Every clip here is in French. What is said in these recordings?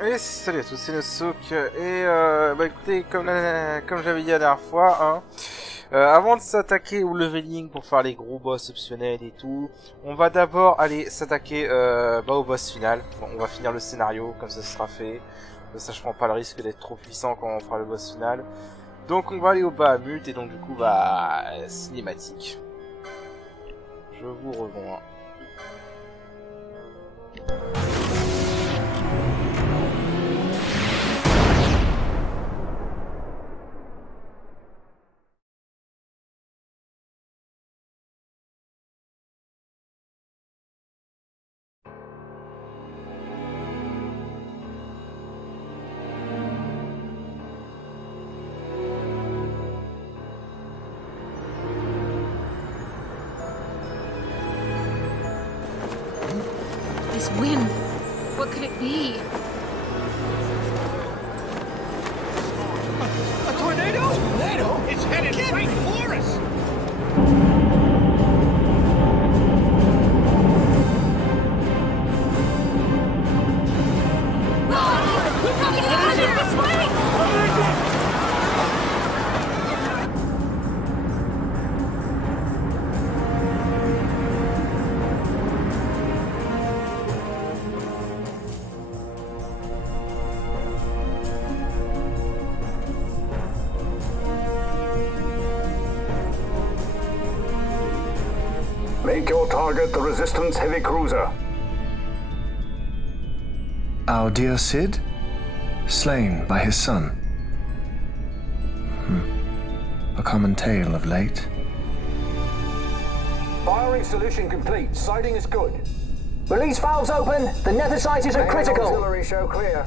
Et salut à tous, c'est Nosouk, et bah écoutez, comme j'avais dit la dernière fois, hein, avant de s'attaquer au leveling pour faire les gros boss optionnels et tout, on va d'abord aller s'attaquer au boss final. Bon, on va finir le scénario, comme ça sera fait. Ça, je prends pas le risque d'être trop puissant quand on fera le boss final. Donc on va aller au Bahamut, et donc du coup, bah, cinématique. Je vous rejoins. This wind, what could it be? A tornado? Tornado? It's headed right for us! We've got to get out of here this way! Make your target the Resistance heavy cruiser. Our dear Cid, slain by his son. A common tale of late. Firing solution complete. Sighting is good. Release valves open. The nether sites are critical. Auxiliary show clear.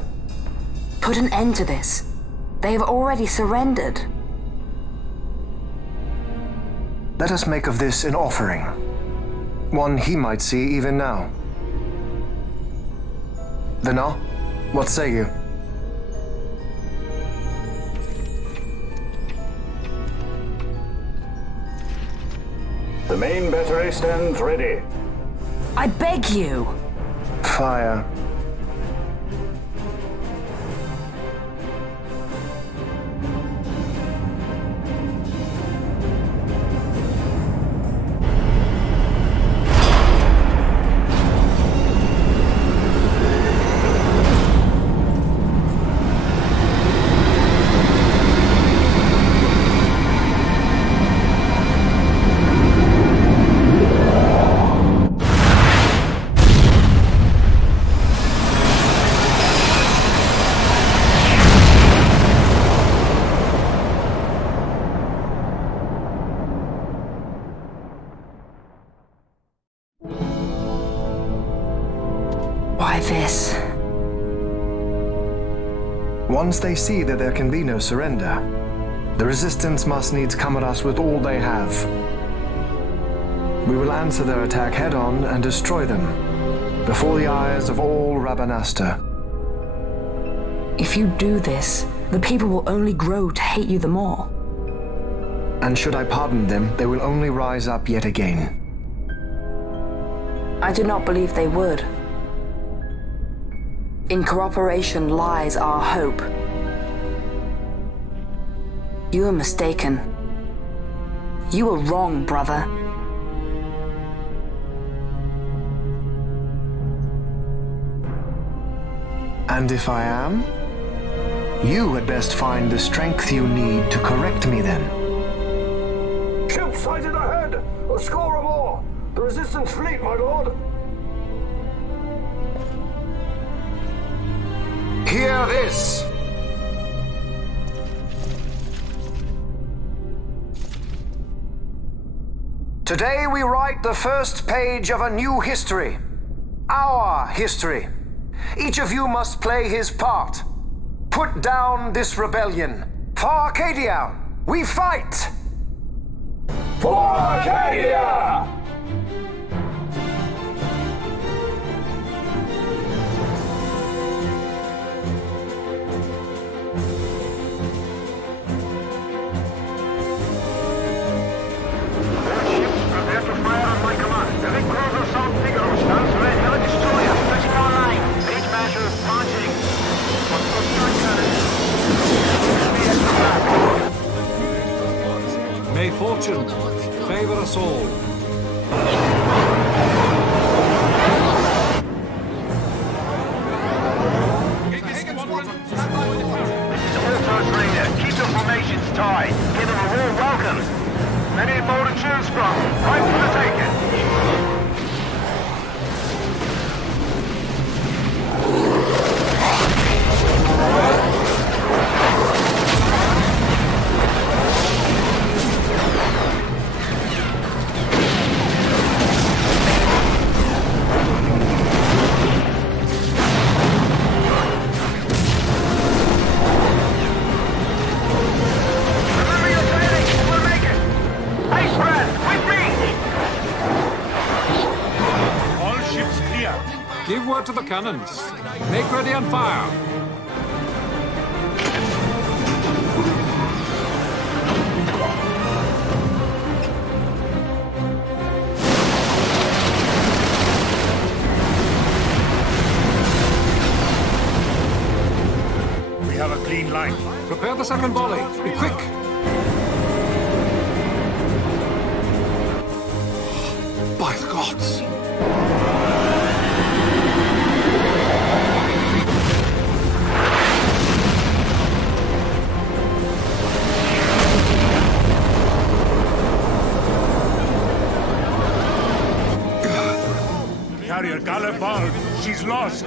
Put an end to this. They have already surrendered. Let us make of this an offering. One he might see even now. Vena, what say you? The main battery stands ready. I beg you! Fire. Why this? Once they see that there can be no surrender, the Resistance must needs come at us with all they have. We will answer their attack head-on and destroy them, before the eyes of all Rabanastre. If you do this, the people will only grow to hate you the more. And should I pardon them, they will only rise up yet again. I do not believe they would. In cooperation lies our hope. You are mistaken. You are wrong, brother. And if I am? You had best find the strength you need to correct me then. Ship sighted ahead! A score or more! The Resistance fleet, my lord! Hear this! Today we write the first page of a new history. Our history. Each of you must play his part. Put down this rebellion. For Arcadia, we fight! For Arcadia! South Figaro stands ready. Destroyer, switching online. Breach measures launching. us all. First leader, keep the formations tight. Give them a warm welcome. They need more to choose from. Right for the taking. Give word to the cannons. Make ready and fire. We have a clean line. Prepare the second volley. Be quick. By the gods. Carrier Gallipard, she's lost.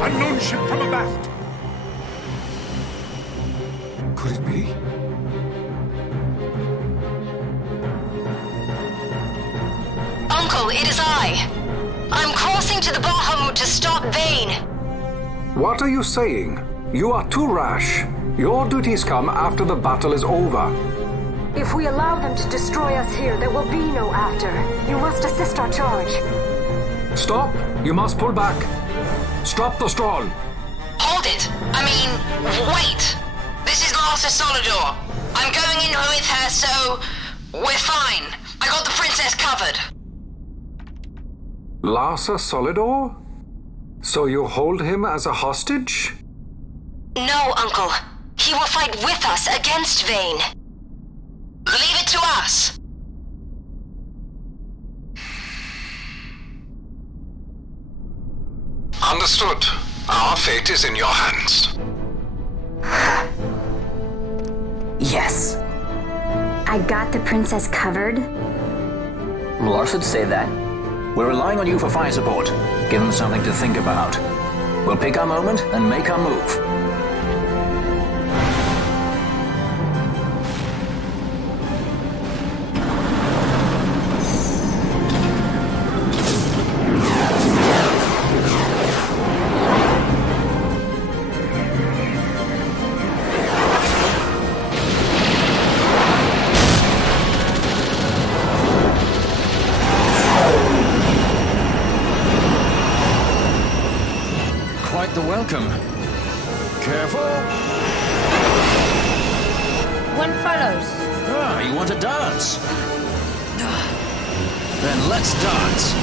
Unknown ship from abaft. Could it be? Uncle, it is I. I'm crossing to the Bahamut to stop Vane. What are you saying? You are too rash. Your duties come after the battle is over. If we allow them to destroy us here, there will be no after. You must assist our charge. Stop! You must pull back. Stop the Stroll. Hold it! Wait! This is Larsa Solidor. I'm going in with her, so we're fine. I got the princess covered. Larsa Solidor? So you hold him as a hostage? No, Uncle. He will fight with us against Vane. Leave it to us. Understood. Our fate is in your hands. Yes. I got the princess covered? Lars should say that. We're relying on you for fire support. Give them something to think about. We'll pick our moment and make our move. The welcome. Careful. One follows. Ah, you want to dance? Then let's dance.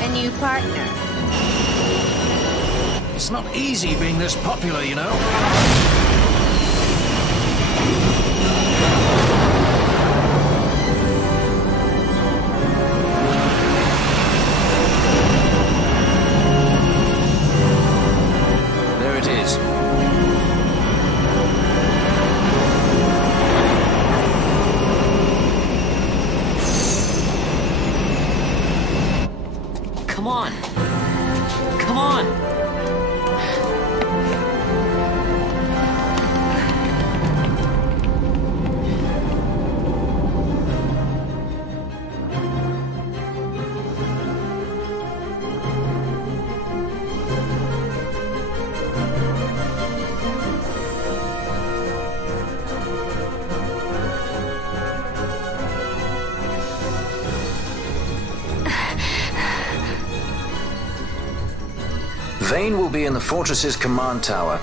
A new partner. It's not easy being this popular, you know. Come on. Come on. Vane will be in the fortress's command tower.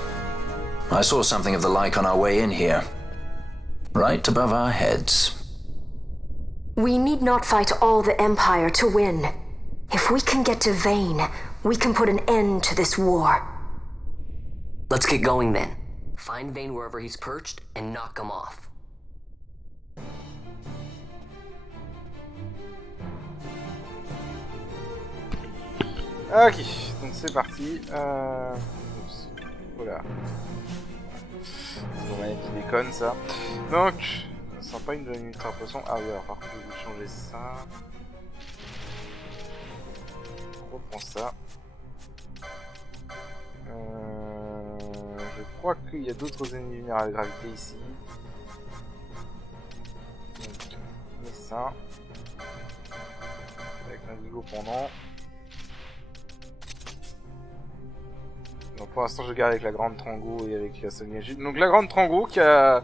I saw something of the like on our way in here. Right above our heads. We need not fight all the Empire to win. If we can get to Vane, We can put an end to this war. Let's get going then. Find Vane wherever he's perched and knock him off. Ok, donc c'est parti. Voilà. C'est mon manette qui déconne ça. Donc, sympa une ultra poisson. Ah oui, alors par contre, je vais changer ça. On reprend ça. Je crois qu'il y a d'autres ennemis vulnérables à la gravité ici. Donc, on met ça. Avec l'indigo pendant. Donc pour l'instant je garde avec la grande Trango et avec la Sonia Jude. Donc la grande Trango qui a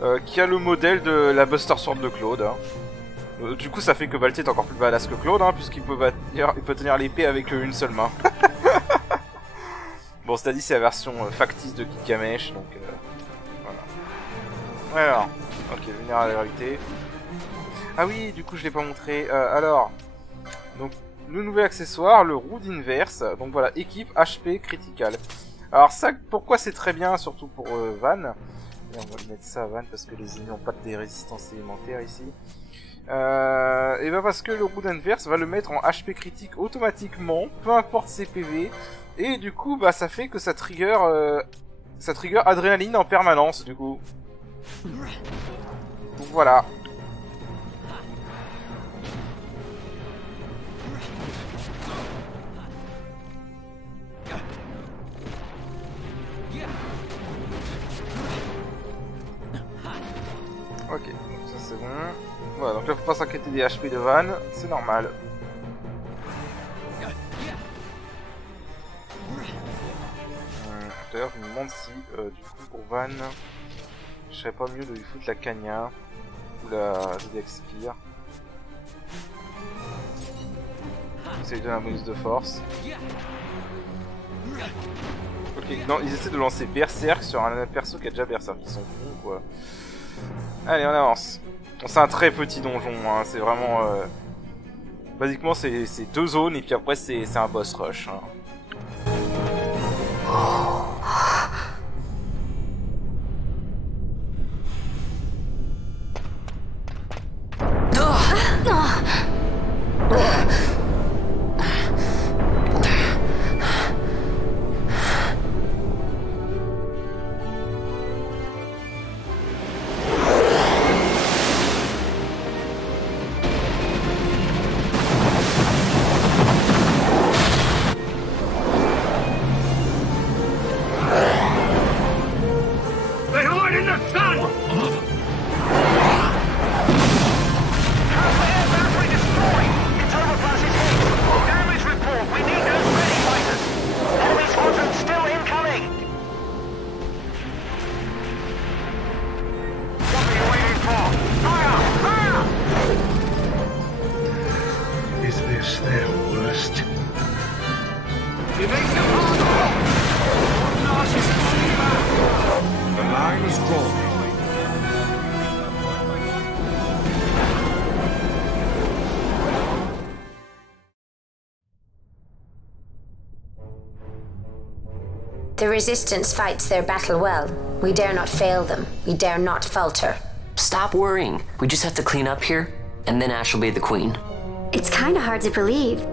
le modèle de la Buster Sword de Claude. Hein. Du coup ça fait que Balti est encore plus badass que Claude, hein, puisqu'il peut tenir l'épée avec une seule main. Bon c'est-à-dire c'est la version factice de Gilgamesh, donc voilà. Alors, ok, venir à la gravité. Ah oui, du coup je l'ai pas montré. Alors, donc le nouvel accessoire, le Rood Inverse. Donc voilà, équipe HP critical. Alors ça, pourquoi c'est très bien, surtout pour Van. Et on va mettre ça à Van parce que les ennemis n'ont pas de résistance élémentaire ici. Et ben parce que le Rood Inverse va le mettre en HP critique automatiquement, peu importe ses PV. Et du coup, bah ça fait que ça trigger adrénaline en permanence, du coup. Donc voilà. Ok, donc ça c'est bon. Voilà, donc là faut pas s'inquiéter des HP de Van, c'est normal. D'ailleurs je me demande si du coup pour Van, je serais pas mieux de lui foutre la Cagna ou la ZX Spear. Ça lui donne un bonus de force. Ok, non, ils essaient de lancer Berserk sur un perso qui a déjà Berserk, ils sont cons quoi. Allez, on avance. Bon, c'est un très petit donjon, hein. C'est vraiment... Basiquement, c'est 2 zones et puis après, c'est un boss rush. Hein. The Resistance fights their battle well. We dare not fail them. We dare not falter. Stop worrying. We just have to clean up here, and then Ash will be the queen. It's kinda hard to believe.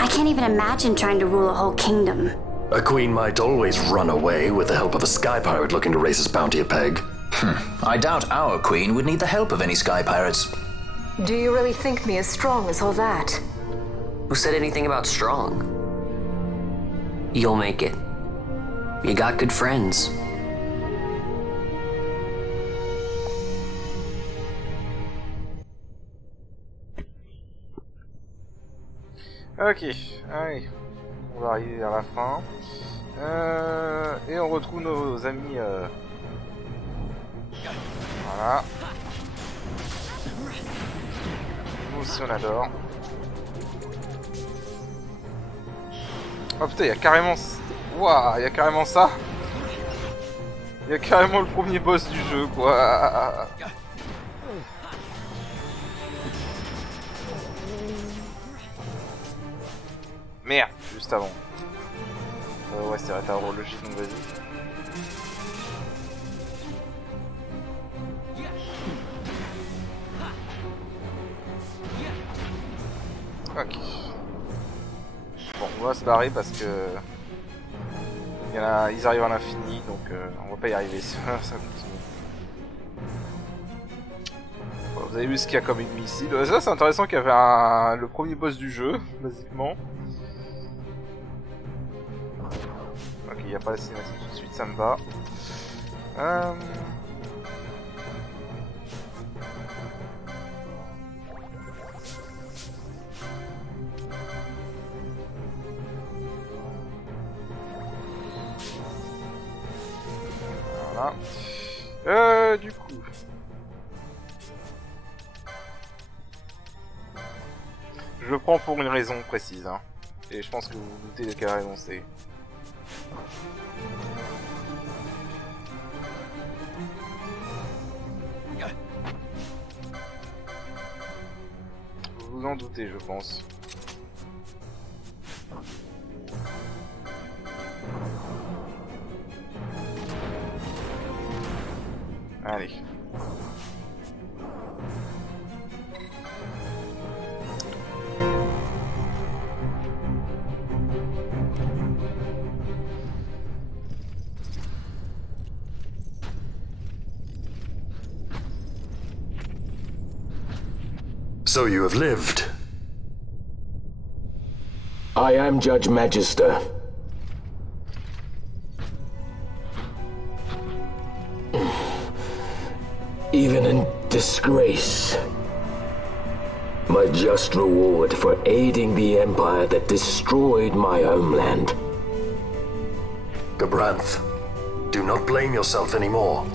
I can't even imagine trying to rule a whole kingdom. A queen might always run away with the help of a sky pirate looking to raise his bounty a peg. I doubt our queen would need the help of any sky pirates. Do you really think me as strong as all that? Who said anything about strong? You'll make it. You got good friends. Ok, allez, on va arriver vers la fin. Et on retrouve nos amis. Voilà. Nous aussi on adore. Oh putain, il y a carrément... Waouh, il y a carrément ça. Il y a carrément le premier boss du jeu, quoi. Merde, juste avant. Ouais, c'est vrai, t'as un rôle logique, donc vas-y. Ok. Bon, on va se barrer parce que... ils arrivent à l'infini, donc on va pas y arriver, ça continue. Bon, vous avez vu ce qu'il y a comme ennemi ici. Ça c'est intéressant qu'il y avait le premier boss du jeu, basiquement. Ok, il n'y a pas la cinématique tout de suite, ça me va. Voilà. Du coup... Je le prends pour une raison précise, hein. Et je pense que vous vous doutez de quelle raison c'est. Vous vous en doutez, je pense. Allez. So you have lived. I am Judge Magister. Even in disgrace, my just reward for aiding the empire that destroyed my homeland. Gabranth, do not blame yourself anymore.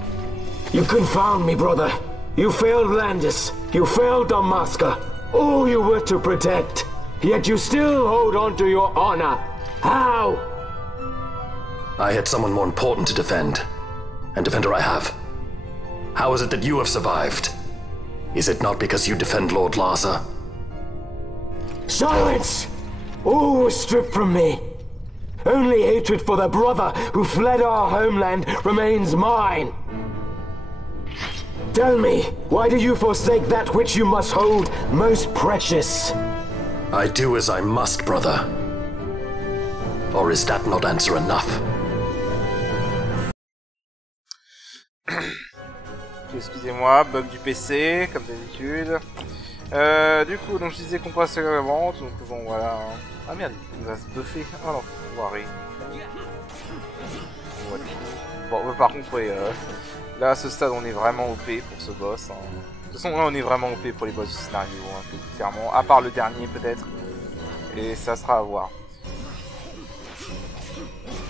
You confound me, brother. You failed Landis. You failed Damaska. All you were to protect. Yet you still hold on to your honor. How? I had someone more important to defend. And defender I have. How is it that you have survived? Is it not because you defend Lord Larsa? Silence! All was stripped from me. Only hatred for the brother who fled our homeland remains mine. Tell me, why do you forsake that which you must hold most precious? I do as I must, brother. Or is that not answer enough? Excusez-moi, bug du PC, comme d'habitude. Du coup, donc je disais qu'on passe à la vente, donc bon, voilà. Ah merde, il va se buffer. Oh non, foiré. Bon, par contre, ouais, là, à ce stade, on est vraiment OP pour ce boss. Hein. De toute façon, là, on est vraiment OP pour les boss du scénario, hein, clairement. À part le dernier, peut-être. Et ça sera à voir.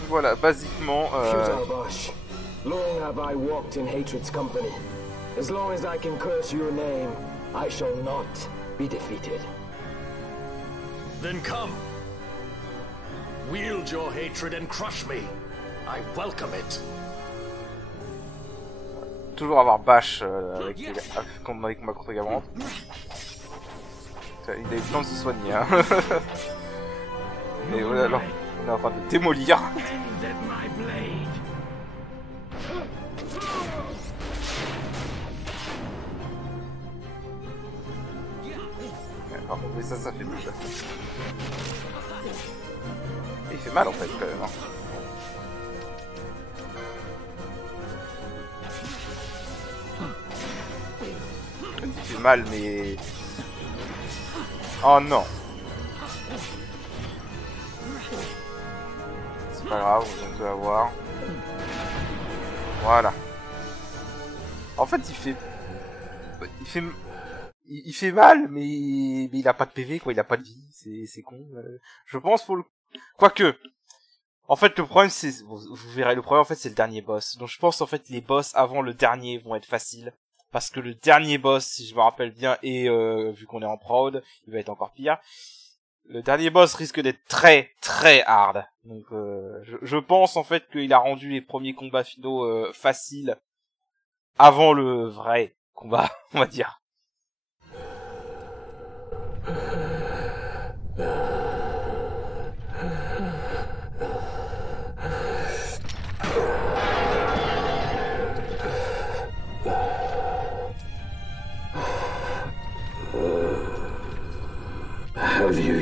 Voilà, basiquement... Long have I walked in hatred's company. As long as I can curse your name, I shall not be defeated. Then come. Wield your hatred and crush me. I welcome it. Toujours avoir Bash avec ma contre-gamante. Il a eu le temps de se soigner, hein. Et voilà, alors, on est en train de démolir. Par contre, mais ça fait mal. Il fait mal en fait quand même. Hein. Il fait mal mais... Oh non. C'est pas grave, on peut avoir. Voilà. En fait il fait mal, mais il a pas de PV, quoi, il a pas de vie, c'est con. Je pense pour le... Quoique, en fait, le problème, c'est... Vous verrez, le problème, en fait, c'est le dernier boss. Donc je pense, en fait, les boss avant le dernier vont être faciles. Parce que le dernier boss, si je me rappelle bien, et vu qu'on est en prod, il va être encore pire. Le dernier boss risque d'être très, très hard. Donc je pense, en fait, qu'il a rendu les premiers combats finaux faciles avant le vrai combat, on va dire.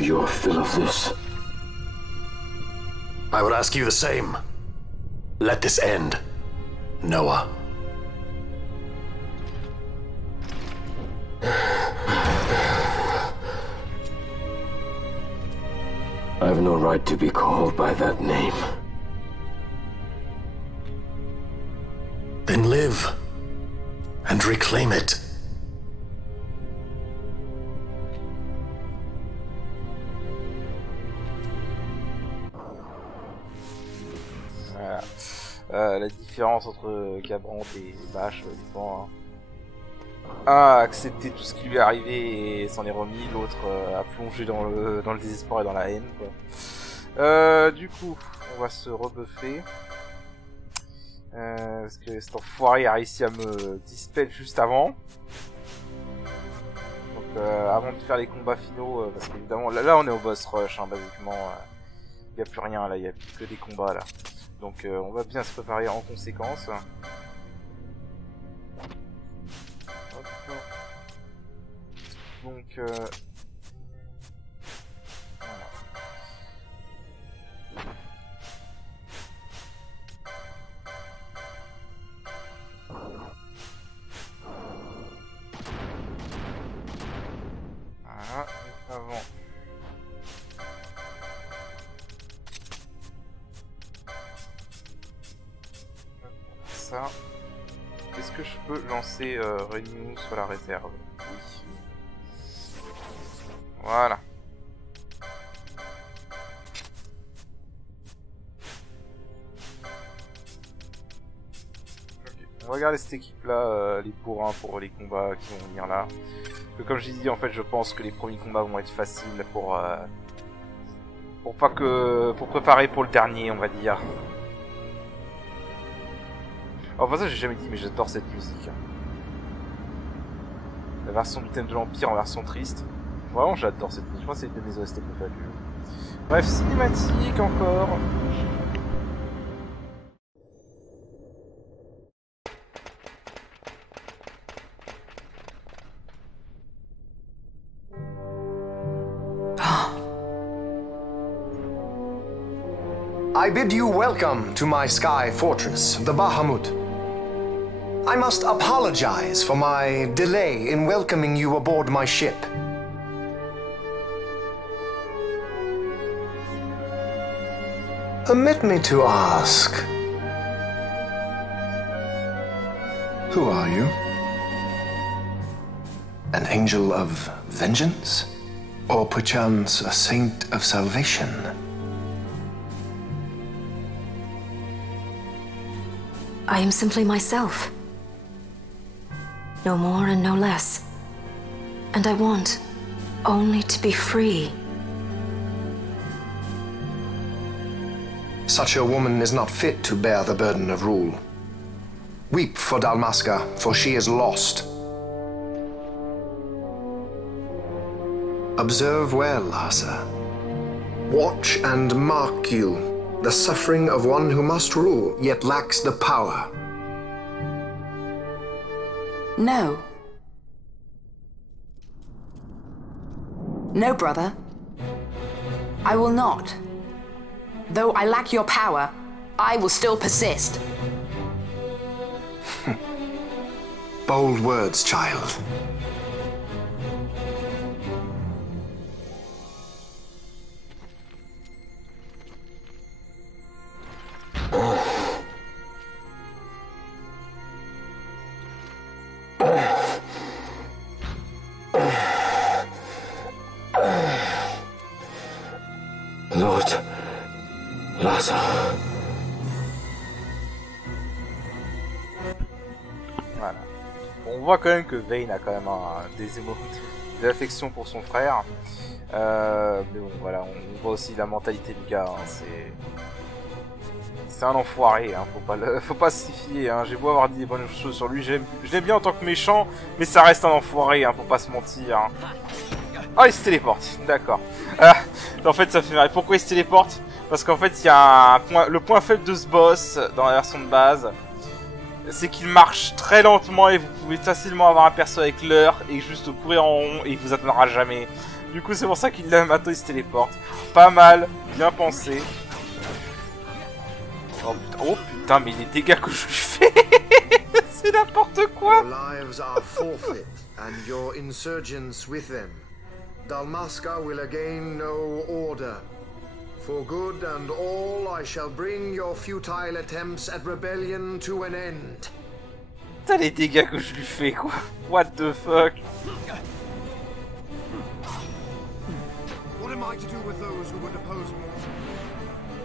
your fill of this. I would ask you the same. Let this end, Noah. I've no right to be called by that name. Then live and reclaim it. Voilà. La différence entre Gabrand et Bash dépend. Un a accepté tout ce qui lui est arrivé et s'en est remis, l'autre a plongé dans le désespoir et dans la haine, quoi. Du coup, on va se rebuffer. Parce que cet enfoiré a réussi à me dispel juste avant. Donc avant de faire les combats finaux, parce qu'évidemment là on est au boss rush, hein, basiquement. Il n'y a plus rien là, il n'y a plus que des combats là. Donc on va bien se préparer en conséquence. Donc voilà. Voilà, avant. Ça. Est-ce que je peux lancer Renew sur la réserve? Oui. Voilà. Okay. On va regarder cette équipe là, les bourrins pour les combats qui vont venir là. Parce que comme je dit, en fait, je pense que les premiers combats vont être faciles pour préparer pour le dernier, on va dire. Enfin ça j'ai jamais dit, mais j'adore cette musique. La version du thème de l'Empire en version triste. Vraiment j'adore cette musique, je pense que c'est une de mes OST préférées. Bref, cinématique encore. I bid you welcome to my sky fortress, the Bahamut. I must apologize for my delay in welcoming you aboard my ship. Permit me to ask, who are you? An angel of vengeance? Or perchance a saint of salvation? I am simply myself. No more and no less. And I want only to be free. Such a woman is not fit to bear the burden of rule. Weep for Dalmasca, for she is lost. Observe well, Asa. Watch and mark you. The suffering of one who must rule, yet lacks the power. No. No, brother. I will not. Though I lack your power, I will still persist. Bold words, child. Lord Lhasa. Voilà. On voit quand même que Vayne a quand même de l'affection pour son frère. Mais bon, voilà, on voit aussi la mentalité du gars. Hein, c'est un enfoiré, hein, faut pas se fier. Hein. J'ai beau avoir dit des bonnes choses sur lui, je l'aime bien en tant que méchant, mais ça reste un enfoiré, hein, faut pas se mentir. Hein. Ah, il se téléporte, d'accord. En fait, ça fait mal. Pourquoi il se téléporte? Parce qu'en fait, il y a le point faible de ce boss dans la version de base, c'est qu'il marche très lentement et vous pouvez facilement avoir un perso avec l'heure et juste courir en rond et il vous atteindra jamais. Du coup, c'est pour ça qu'il l'a maintenant, il se téléporte. Pas mal, bien pensé. Oh putain, mais les dégâts que je lui fais, c'est n'importe quoi. Your lives are forfeit, and your insurgents with them. Dalmasca will again know order. For good and all, I shall bring your futile attempts at rebellion to an end. Putain, les dégâts que je lui fais, quoi. What the fuck. What am I to do with those who would oppose me?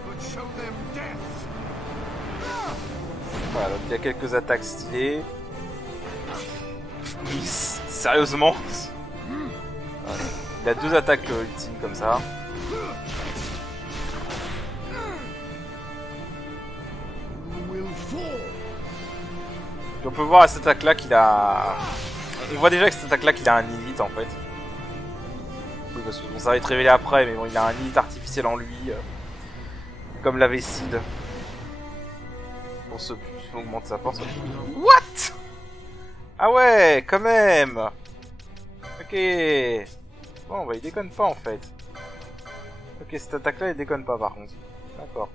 But show them death. Voilà, donc il y a quelques attaques stylées. Sérieusement. Voilà. Il a 2 attaques ultimes comme ça. Et on peut voir à cette attaque là qu'il a... On voit déjà que cette attaque là qu'il a un élite en fait. Oui, parce que bon, ça va être révélé après, mais bon, il a un élite artificiel en lui. Comme l'avait Sid. Pour ce but, on augmente sa force. What? Ah ouais, quand même. Ok. Bon, bah il déconne pas en fait. Ok, cette attaque là, elle déconne pas par contre. D'accord.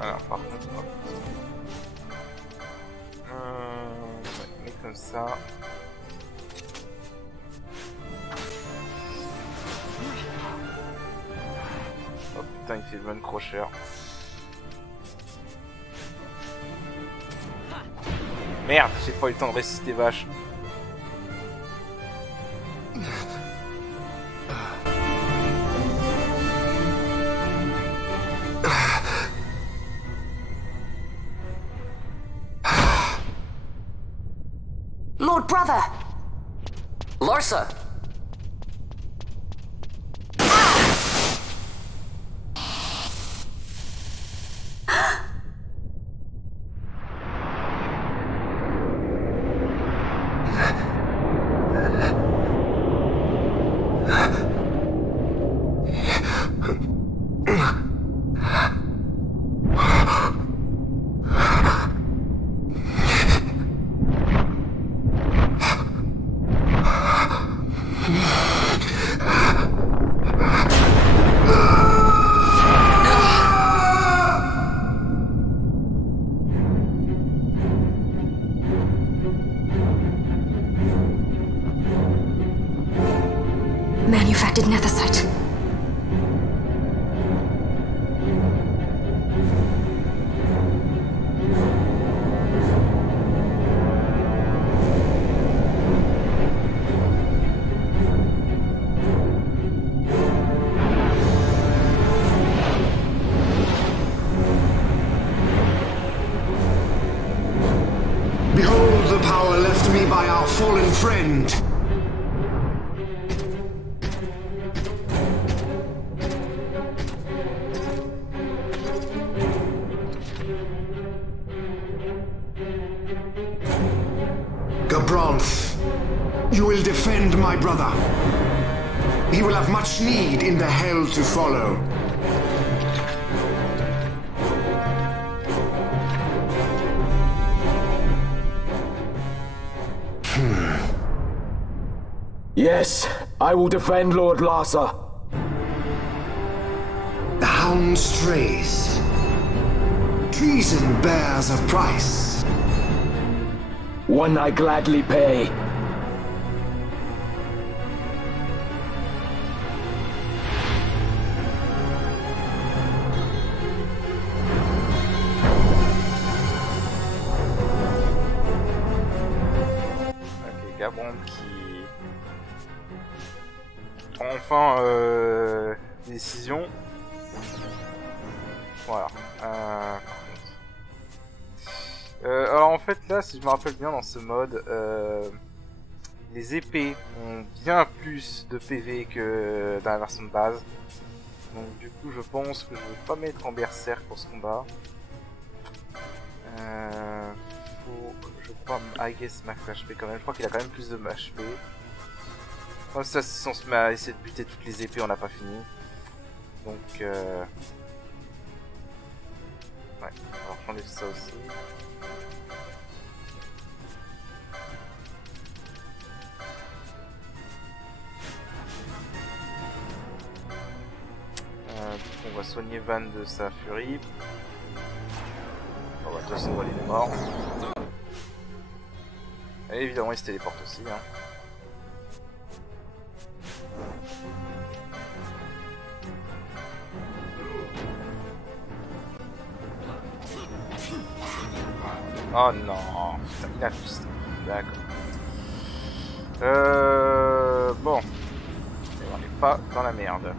Alors, par contre, hop. Ouais, mais comme ça. Oh putain, il fait le bon crocheur. Merde, j'ai pas eu le temps de résister vache. Lord Brother! Larsa! Manufactured nethicite. Behold the power left me by our fallen friend. Gabranth, you will defend my brother. He will have much need in the hell to follow. Yes, I will defend Lord Larsa. The hound strays. Treason bears a price. One I gladly pay. Ok, Gabron qui prend enfin décision. Voilà. Alors en fait là, si je me rappelle bien dans ce mode, les épées ont bien plus de PV que dans la version de base. Donc du coup je pense que je vais pas mettre en berserk pour ce combat. Faut, je crois, I guess max HP quand même. Je crois qu'il a quand même plus de HP. Comme ça, si on se met à essayer de buter toutes les épées, on n'a pas fini. Donc ouais, on va enlever ça aussi. soigner Van de sa furie. Bon bah de toute façon il est mort. Et évidemment il se téléporte aussi. Hein. Oh non, putain, il a tout ça. D'accord. Bon. Et on n'est pas dans la merde.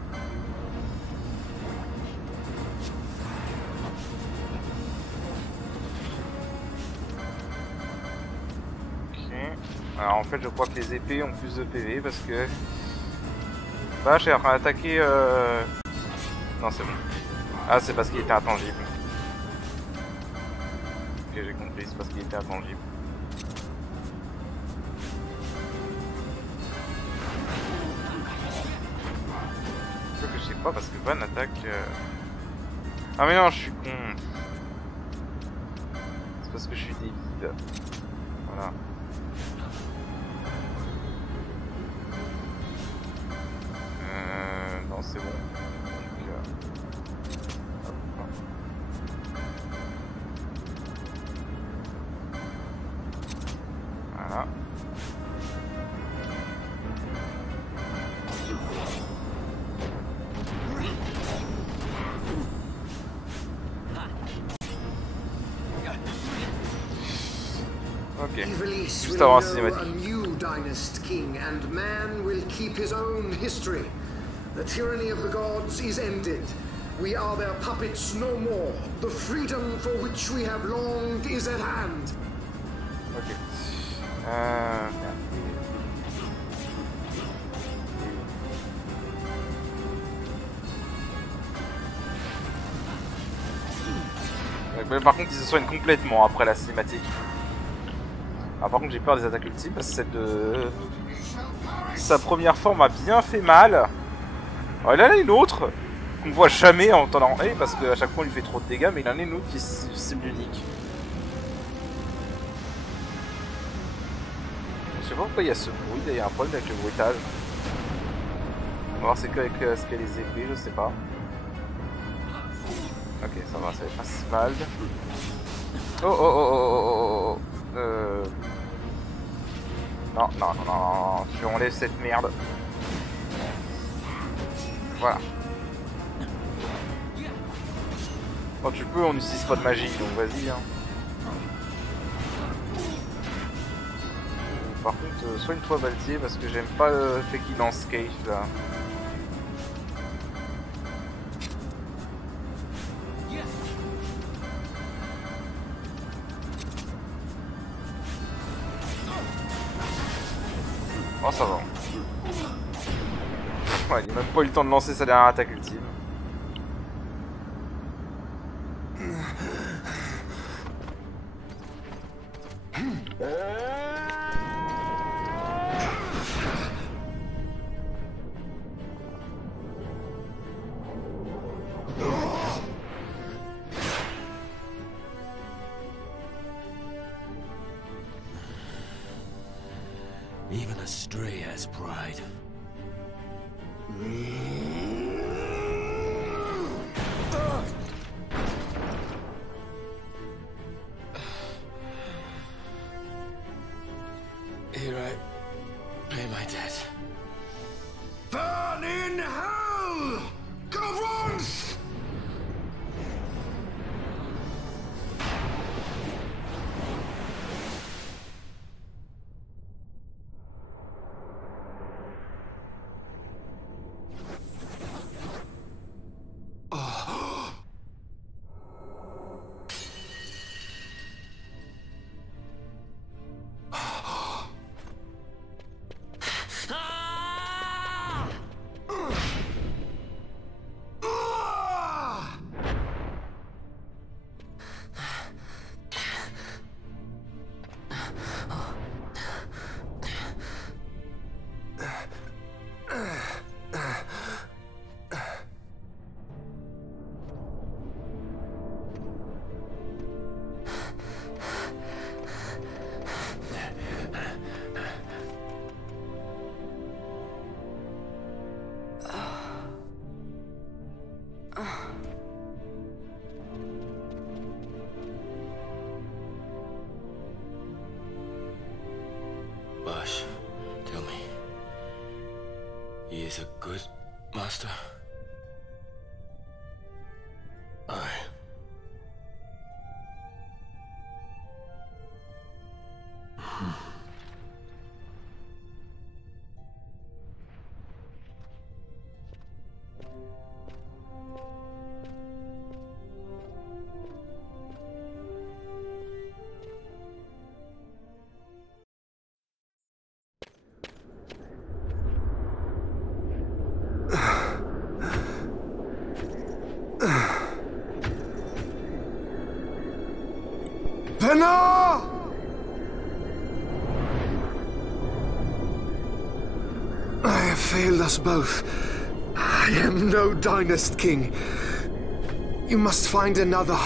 Ok. Alors en fait, je crois que les épées ont plus de PV parce que... Bah, j'ai attaqué... Non, c'est bon. Ah, c'est parce qu'il était intangible. Ok, j'ai compris, c'est parce qu'il était intangible. Sauf que je sais pas, parce que Van attaque... Ah mais non, je suis con. C'est parce que je suis débile. Voilà. Non, c'est bon. Voilà. Ok. Juste avant la cinématique. A new dynast king, and man will keep his own history. The tyranny of the gods is ended. We are their puppets no more. The freedom for which we have longed is at hand. Ok. Mais par contre, il se soigne complètement après la cinématique. Alors, par contre, j'ai peur des attaques ultimes parce que celle de sa première forme a bien fait mal. Alors, il en a une autre qu'on voit jamais en temps en A parce qu'à chaque fois, on lui fait trop de dégâts, mais il en a une autre qui est cible unique. Je sais pas pourquoi il y a ce bruit, il y a un problème avec le bruitage. On va voir c'est qu'avec ce qu'il y a les épées, je sais pas. Ok, ça va, c'est pas si mal. Oh oh oh oh oh oh. Non, non, non, non, tu enlèves cette merde. Voilà. Quand tu peux, on n'utilise pas de magie, donc vas-y. Hein. Par contre, soigne-toi Valtier parce que j'aime pas le fait qu'il lance Cave là. Oh ça va. Ouais, il a même pas eu le temps de lancer sa dernière attaque ultime. Even a stray has pride. Here I pay my debt. Burn in hell! Govrons! He's a good master. Aye. Venna! I have failed us both. I am no Dynast King. You must find another,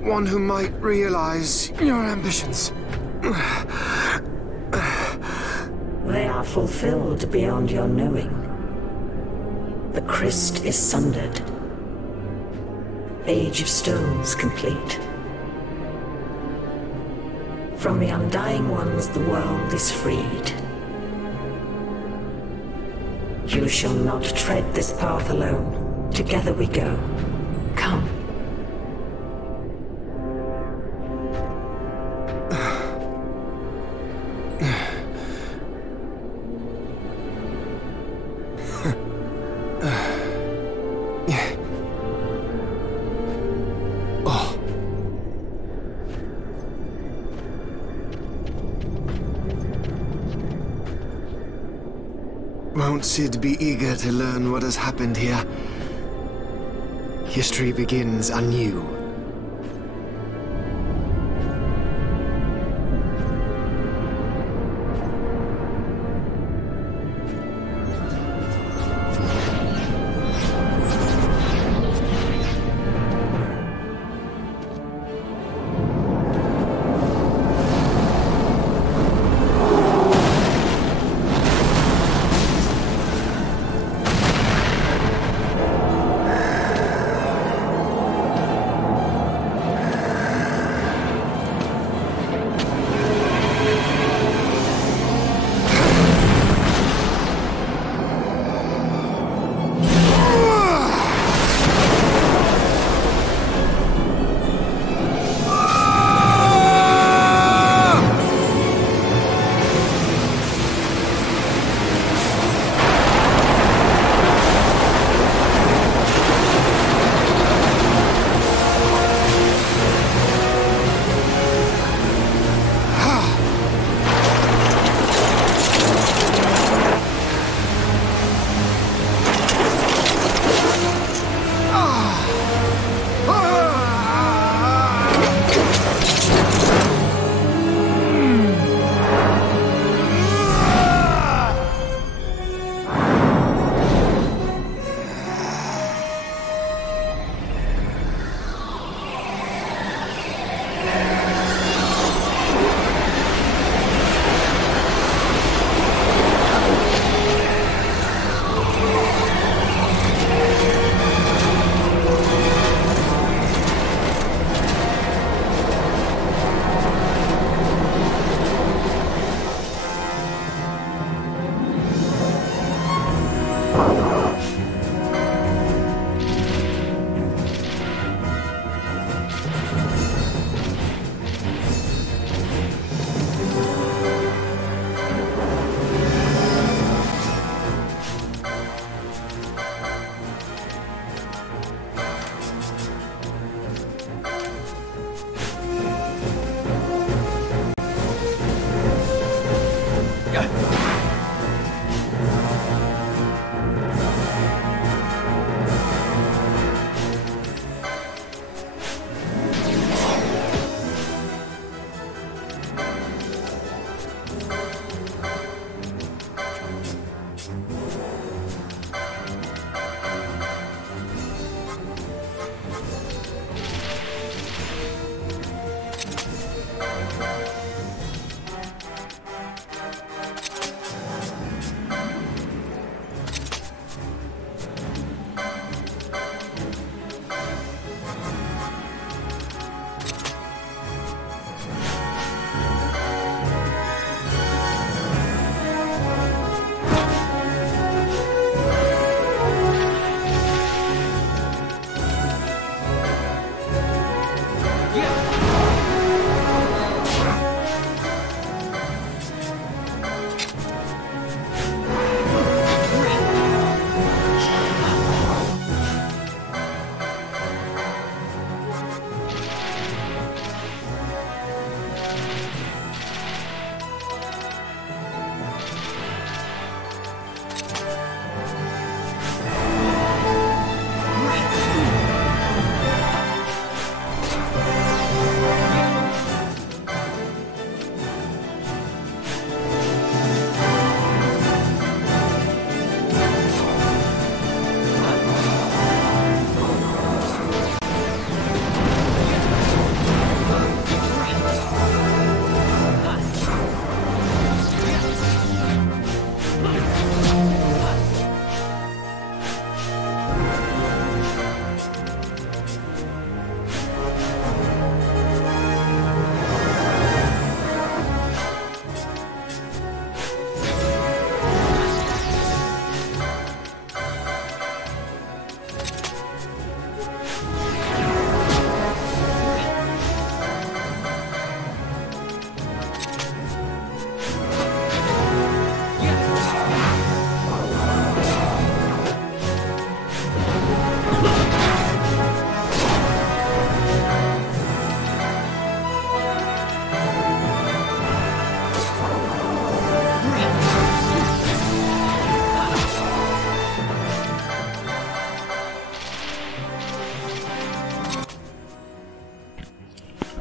one who might realize your ambitions. They are fulfilled beyond your knowing. The Christ is sundered. Age of Stones complete. From the Undying Ones, the world is freed. You shall not tread this path alone. Together we go. Come. Won't Cid be eager to learn what has happened here? History begins anew.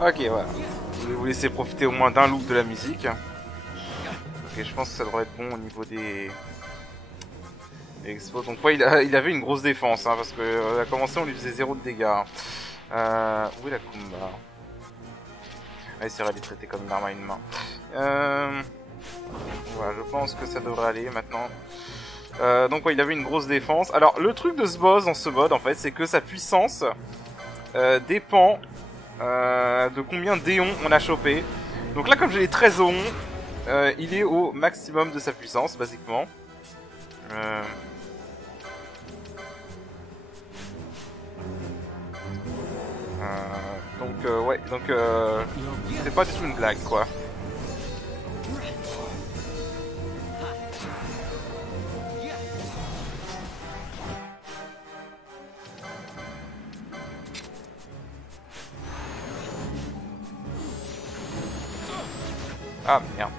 Ok, voilà. Je vais vous laisser profiter au moins d'un loop de la musique. Ok, je pense que ça devrait être bon au niveau des expos. Donc ouais, il avait une grosse défense, hein, parce que à commencer on lui faisait 0 de dégâts. Où est la Kumba? Ah, c'est vrai, il est traité comme une arme à une main. Voilà, je pense que ça devrait aller maintenant. Donc ouais, il avait une grosse défense. Alors, le truc de ce boss dans ce mode, en fait, c'est que sa puissance dépend de combien d'éons on a chopé. Donc là, comme j'ai les 13 éons, il est au maximum de sa puissance, basiquement. Ouais, donc c'est pas du tout une blague, quoi. Ah merde.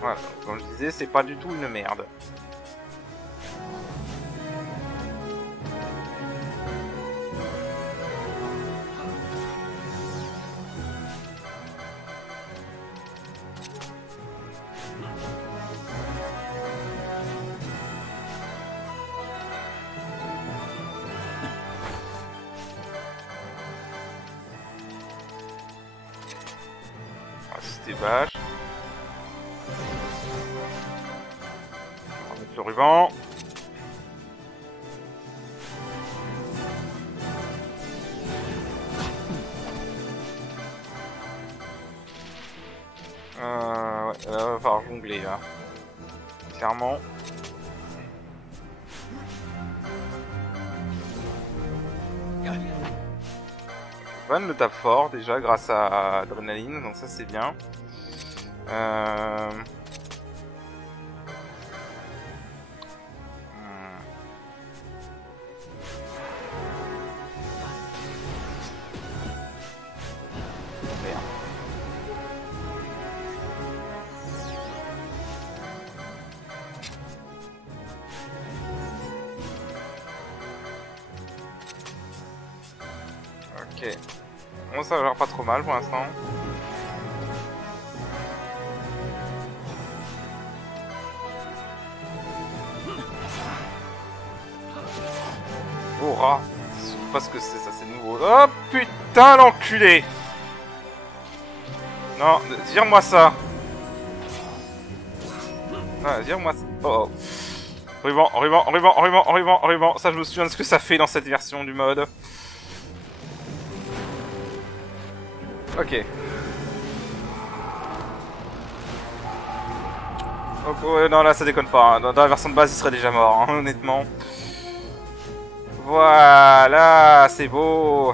Voilà, comme je disais, c'est pas du tout une merde. C'était vache. On va mettre le ruban. Ouais, là, va falloir jongler là. Clairement. Van le tape fort déjà grâce à Adrénaline, donc ça c'est bien. Ok. Bon, ça a l'air pas trop mal pour l'instant. Oh rat. Je sais pas ce que c'est, ça c'est nouveau. Oh putain l'enculé. Non, vire-moi ça. Ah, vire-moi ça. Oh oh. Ruban, ruban, ruban, ruban, ruban, ruban. Ça je me souviens de ce que ça fait dans cette version du mode. Ok. Oh, non là ça déconne pas, hein. Dans la version de base il serait déjà mort, hein, honnêtement. Voilà, c'est beau.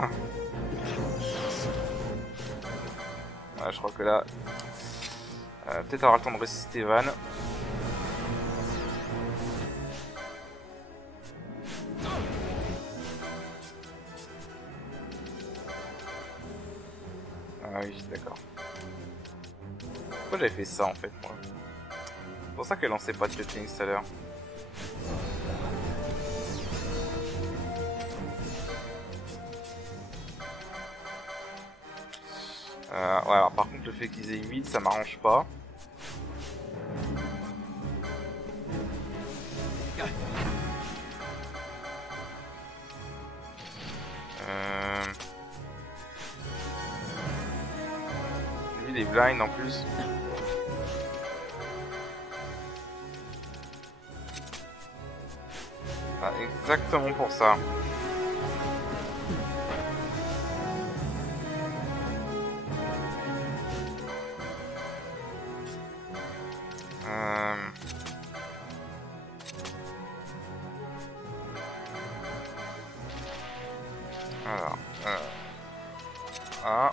Ah, je crois que là... peut-être avoir le temps de ressusciter Van. Ah oui, d'accord. Pourquoi j'avais fait ça en fait, moi? C'est pour ça qu'elle lançait pas de cutscene tout à l'heure. Ouais, alors par contre le fait qu'ils aient 8 ça m'arrange pas. Lui il est blind en plus. Ah, exactement pour ça. Alors, ah.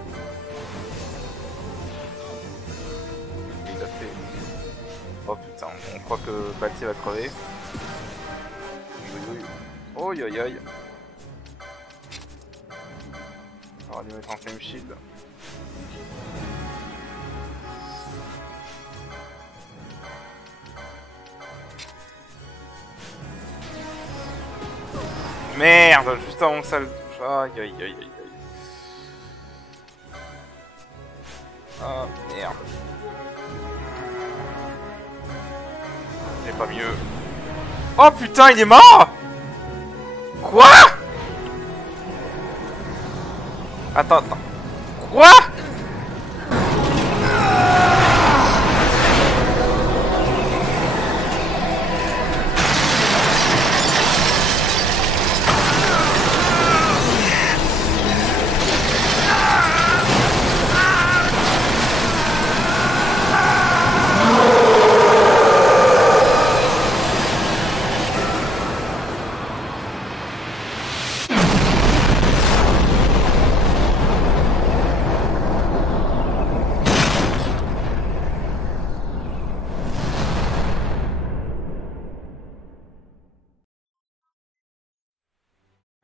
Oh putain, on croit que Balti va crever. Oh yo yo. On va lui mettre un flame shield. Merde, juste avant que ça le touche. Aïe aïe aïe aïe. Ah merde. J'ai pas mieux. Oh putain, il est mort! Quoi? Attends. Quoi?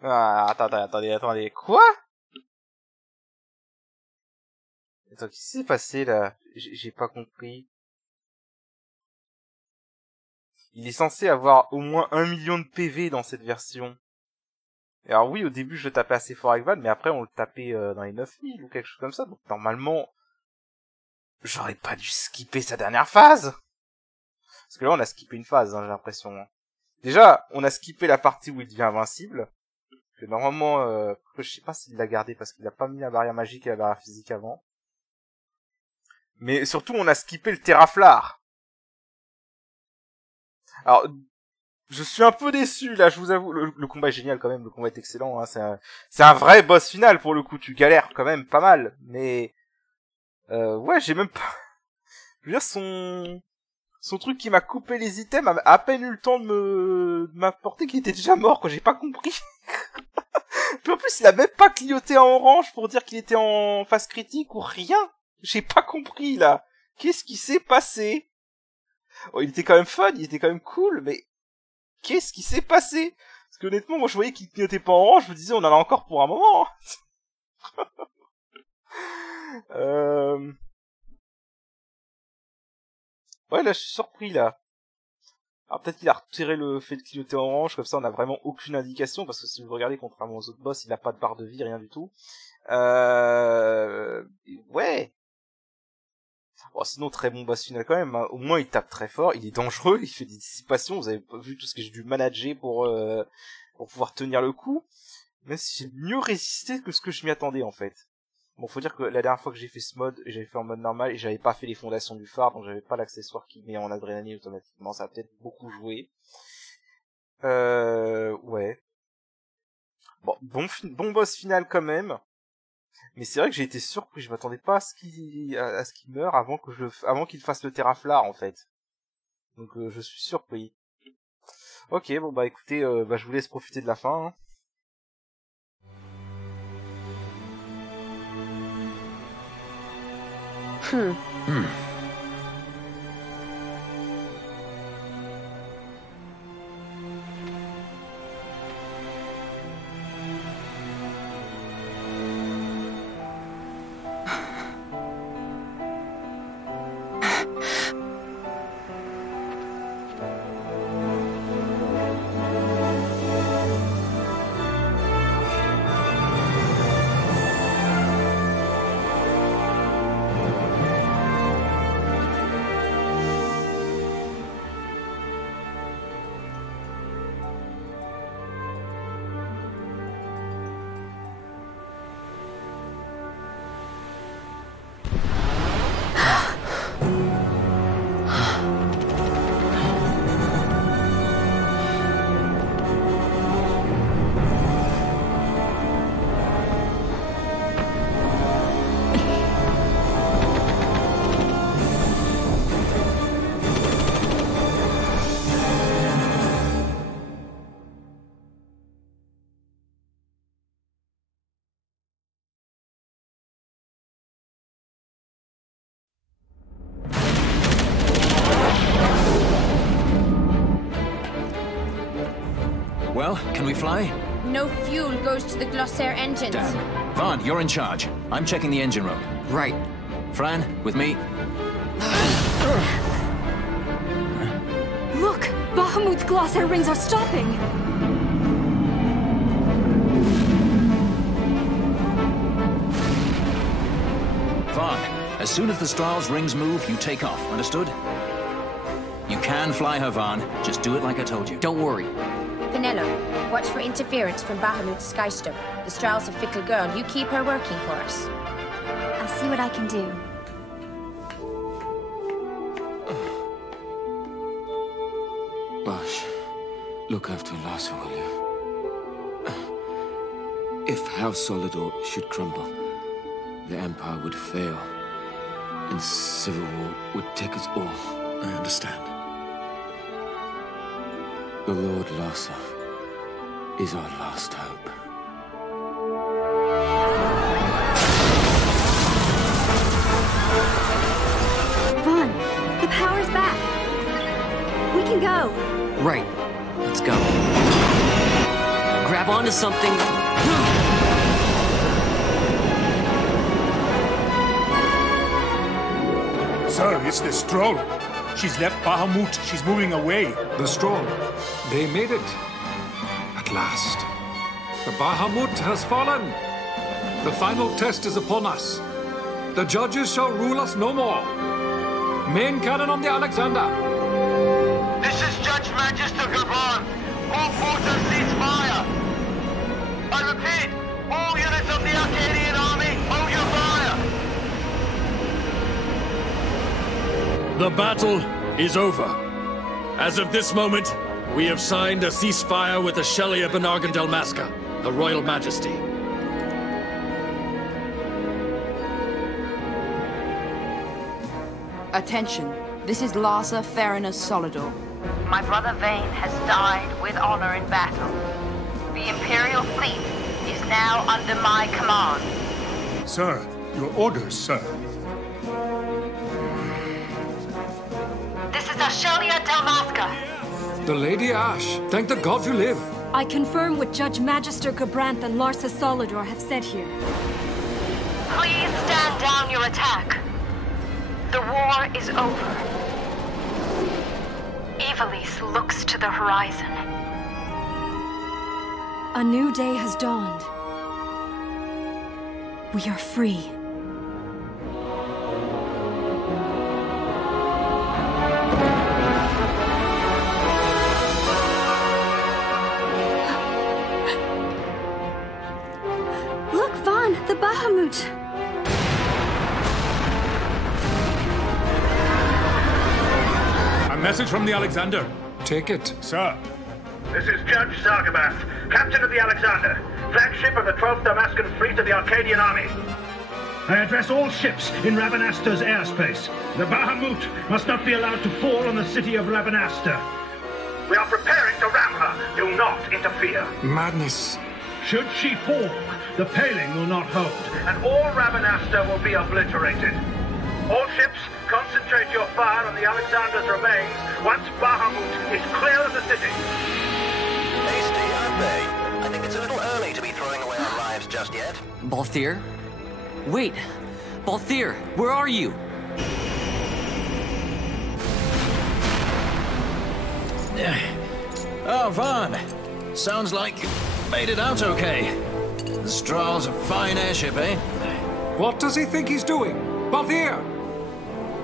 Ah, attendez, quoi? Attends, qu'est-ce qui s'est passé là? J'ai pas compris. Il est censé avoir au moins 1 million de PV dans cette version. Et alors oui, au début je le tapais assez fort avec Van, mais après on le tapait dans les 9000 ou quelque chose comme ça, donc normalement, j'aurais pas dû skipper sa dernière phase. Parce que là on a skippé une phase, hein, j'ai l'impression. Déjà, on a skippé la partie où il devient invincible. Que normalement, je sais pas s'il l'a gardé parce qu'il a pas mis la barrière magique et la barrière physique avant. Mais surtout, on a skippé le terraflard. Alors, je suis un peu déçu là, je vous avoue. Le combat est génial quand même, le combat est excellent. Hein, c'est un vrai boss final pour le coup. Tu galères quand même pas mal, mais ouais, j'ai même pas. Je veux dire, son truc qui m'a coupé les items a à peine eu le temps de m'apporter qu'il était déjà mort, quoi. J'ai pas compris. Puis en plus, il a même pas clignoté en orange pour dire qu'il était en phase critique ou rien. J'ai pas compris, là. Qu'est-ce qui s'est passé? Oh, il était quand même fun, il était quand même cool, mais qu'est-ce qui s'est passé? Parce que honnêtement, moi je voyais qu'il clignotait pas en orange, je me disais on en a encore pour un moment. Ouais, là je suis surpris, là. Alors peut-être qu'il a retiré le fait de clignoter en orange, comme ça on a vraiment aucune indication, parce que si vous regardez contrairement aux autres boss, il a pas de barre de vie, rien du tout. Ouais. Bon, sinon très bon boss final quand même, hein. Au moins il tape très fort, il est dangereux, il fait des dissipations, vous avez pas vu tout ce que j'ai dû manager pour pouvoir tenir le coup. Même si j'ai mieux résisté que ce que je m'y attendais en fait. Bon, faut dire que la dernière fois que j'ai fait ce mode, j'avais fait en mode normal et j'avais pas fait les fondations du phare, donc j'avais pas l'accessoire qui met en adrénaline automatiquement, ça a peut-être beaucoup joué. Ouais. Bon boss final quand même. Mais c'est vrai que j'ai été surpris, je m'attendais pas à ce qu'il meure avant qu'il fasse le terraflard en fait. Donc je suis surpris. Ok, bon bah écoutez, je vous laisse profiter de la fin. Hein. can we fly? No fuel goes to the Glossair engines. Damn. Vaughn, you're in charge. I'm checking the engine room. Right. Fran, with me? Look! Bahamut's Glossair rings are stopping! Vaughn, as soon as the Strahls rings move, you take off. Understood? You can fly her, Vaughn. Just do it like I told you. Don't worry. Penelo, watch for interference from Bahamut's Skystone. The Strahls a fickle girl. You keep her working for us. I'll see what I can do. Bash, look after Larsa, will you? If House Solidor should crumble, the Empire would fail, and civil war would take us all. I understand. The Lord Larsa is our last hope. Vaughn, the power's back. We can go. Right. Let's go. Grab onto something. Sir, it's the Stroll. She's left Bahamut. She's moving away. The Stroll. They made it. At last. The Bahamut has fallen. The final test is upon us. The judges shall rule us no more. Main cannon on the Alexander. This is Judge Magister Gabon. All forces cease fire. I repeat, all units of the Arcadian army, hold your fire. The battle is over. As of this moment, we have signed a ceasefire with the Shelia Benargan Delmasca, the Royal Majesty. Attention. This is Larsa Farrinus Solidor. My brother Vane has died with honor in battle. The Imperial fleet is now under my command. Sir, your orders, sir. This is Ashelia Delmasca. The Lady Ash. Thank the gods you live. I confirm what Judge Magister Gabranth and Larsa Solidor have said here. Please stand down your attack. The war is over. Ivalice looks to the horizon. A new day has dawned. We are free. Look, Vaughn, the Bahamut. A message from the Alexander. Take it. Sir. This is Judge Zargabath, Captain of the Alexander, flagship of the 12th Damascan Fleet of the Arcadian Army. I address all ships in Ravanasta's airspace. The Bahamut must not be allowed to fall on the city of Ravanasta. We are preparing to ram her. Do not interfere. Madness. Should she fall, the paling will not hold, and all Ravanasta will be obliterated. All ships, concentrate your fire on the Alexander's remains once Bahamut is clear of the city. Hasty, aren't they? I think it's a little early to be throwing away our lives just yet. Balthier? Wait! Balthier, where are you? Oh, Vaughn. Sounds like you made it out okay. The Strahl's a fine airship, eh? What does he think he's doing? Balthier!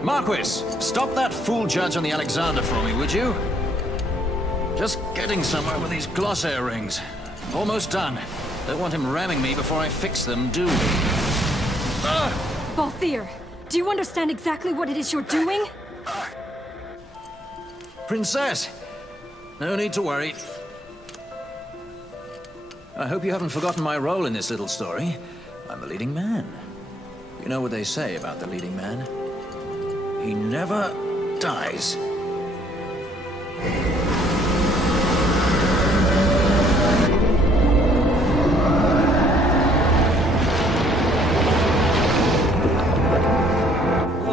Marquis, stop that fool judge on the Alexander for me, would you? Just getting somewhere with these Glossair rings. Almost done. Don't want him ramming me before I fix them, do we? Balthier, do you understand exactly what it is you're doing? Princess! No need to worry. I hope you haven't forgotten my role in this little story. I'm the leading man. You know what they say about the leading man? He never dies.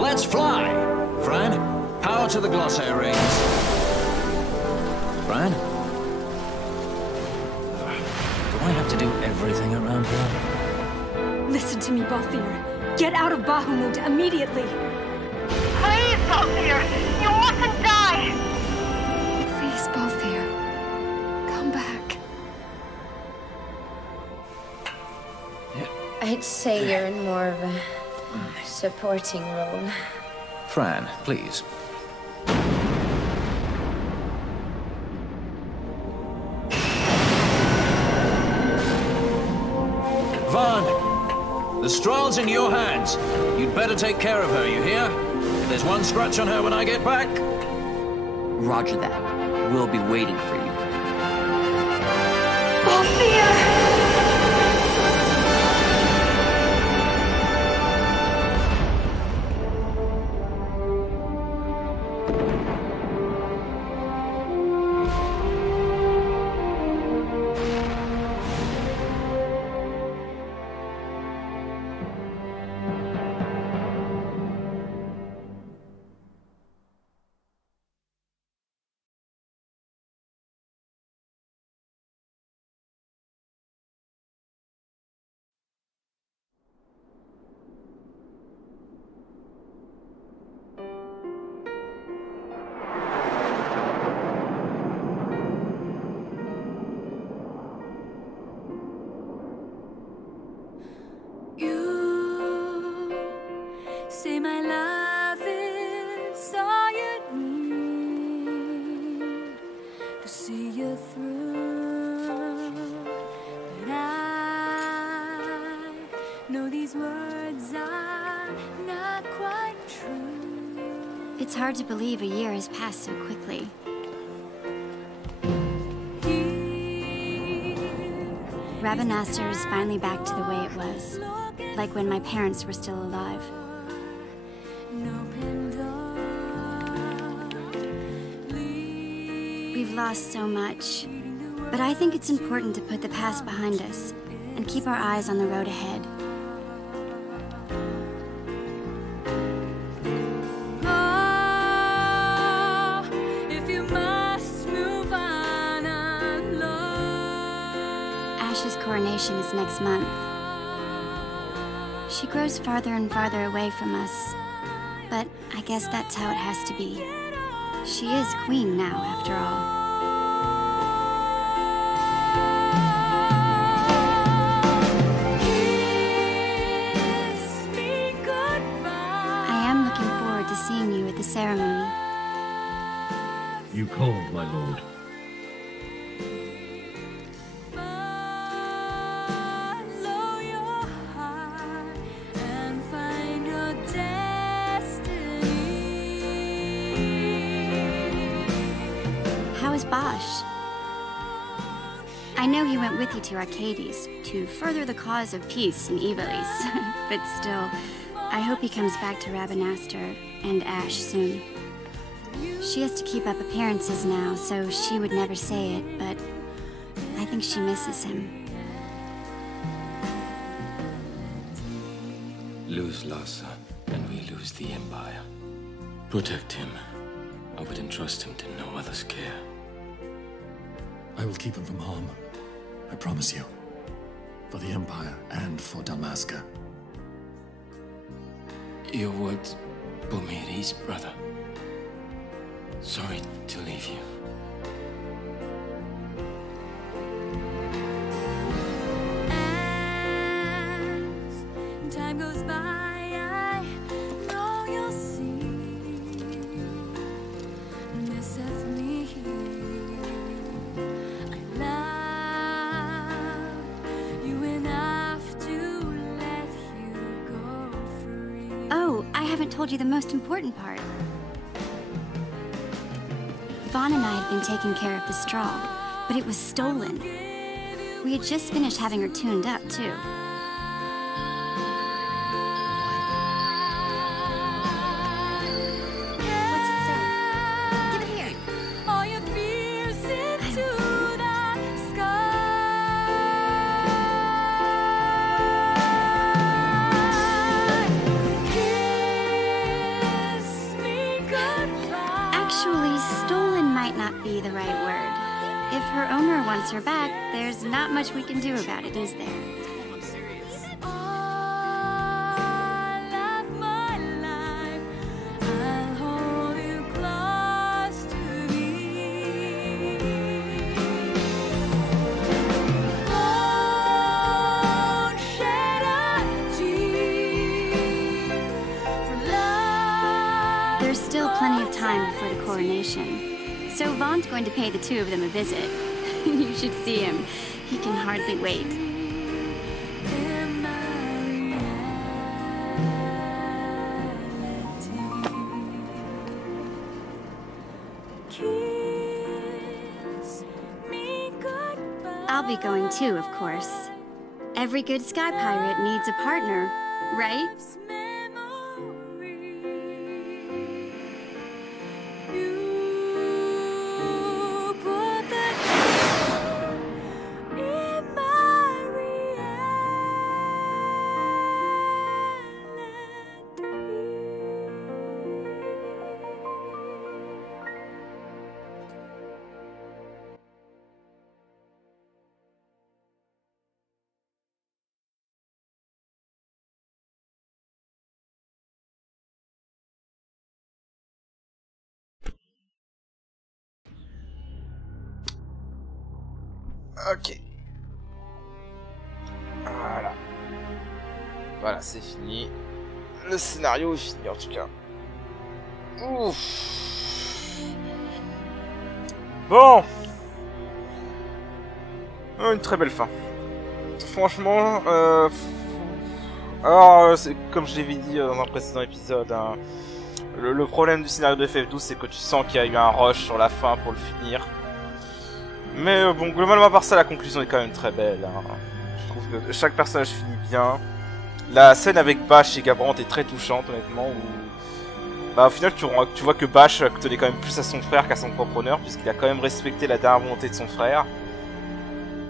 Let's fly! Fran, power to the Glossair rings. Fran? Balthier. Get out of Bahamut immediately. Please, Balthier! You mustn't die! Please, Balthier. Come back. I'd say you're in more of a supporting role. Fran, please. Vaughn, the Strahl's in your hands. You'd better take care of her, you hear? If there's one scratch on her when I get back... Roger that. We'll be waiting for you. Balthier! Say my love is all you need to see you through. But I know these words are not quite true. It's hard to believe a year has passed so quickly. Rabanastre is finally back to the way it was, like when my parents were still alive. We've lost so much, but I think it's important to put the past behind us and keep our eyes on the road ahead. Ash's coronation is next month. She grows farther and farther away from us, but I guess that's how it has to be. She is queen now, after all. I am looking forward to seeing you at the ceremony. You called, my lord. Bosch. I know he went with you to Arcades to further the cause of peace in Ivalice, but still, I hope he comes back to Rabanastre and Ash soon. She has to keep up appearances now, so she would never say it, but I think she misses him. Lose Larsa, and we lose the Empire. Protect him. I would entrust him to no other's care. I will keep him from harm. I promise you. For the Empire and for Dalmasca. Your words put me at ease, brother. Sorry to leave you. As time goes by, I know you'll see. This is me. I haven't told you the most important part. Vaughn and I had been taking care of the Strahl, but it was stolen. We had just finished having her tuned up, too. What's it say? Give it here. All your fears into the sky. Actually, stolen might not be the right word. If her owner wants her back, there's not much we can do about it, is there? There's still plenty of time before the coronation. So Vaughn's going to pay the two of them a visit. You should see him. He can hardly wait. I'll be going too, of course. Every good sky pirate needs a partner, right? Ok. Voilà. Voilà, c'est fini. Le scénario est fini en tout cas. Ouf. Bon. Une très belle fin. Franchement, alors, c'est comme je l'avais dit dans un précédent épisode, hein, le problème du scénario de FF12, c'est que tu sens qu'il y a eu un rush sur la fin pour le finir. Mais bon, globalement, à part ça, la conclusion est quand même très belle. Hein. Je trouve que chaque personnage finit bien. La scène avec Bash et Gabrant est très touchante, honnêtement. Où, bah, au final, tu vois que Bash tenait quand même plus à son frère qu'à son propre honneur, puisqu'il a quand même respecté la dernière volonté de son frère,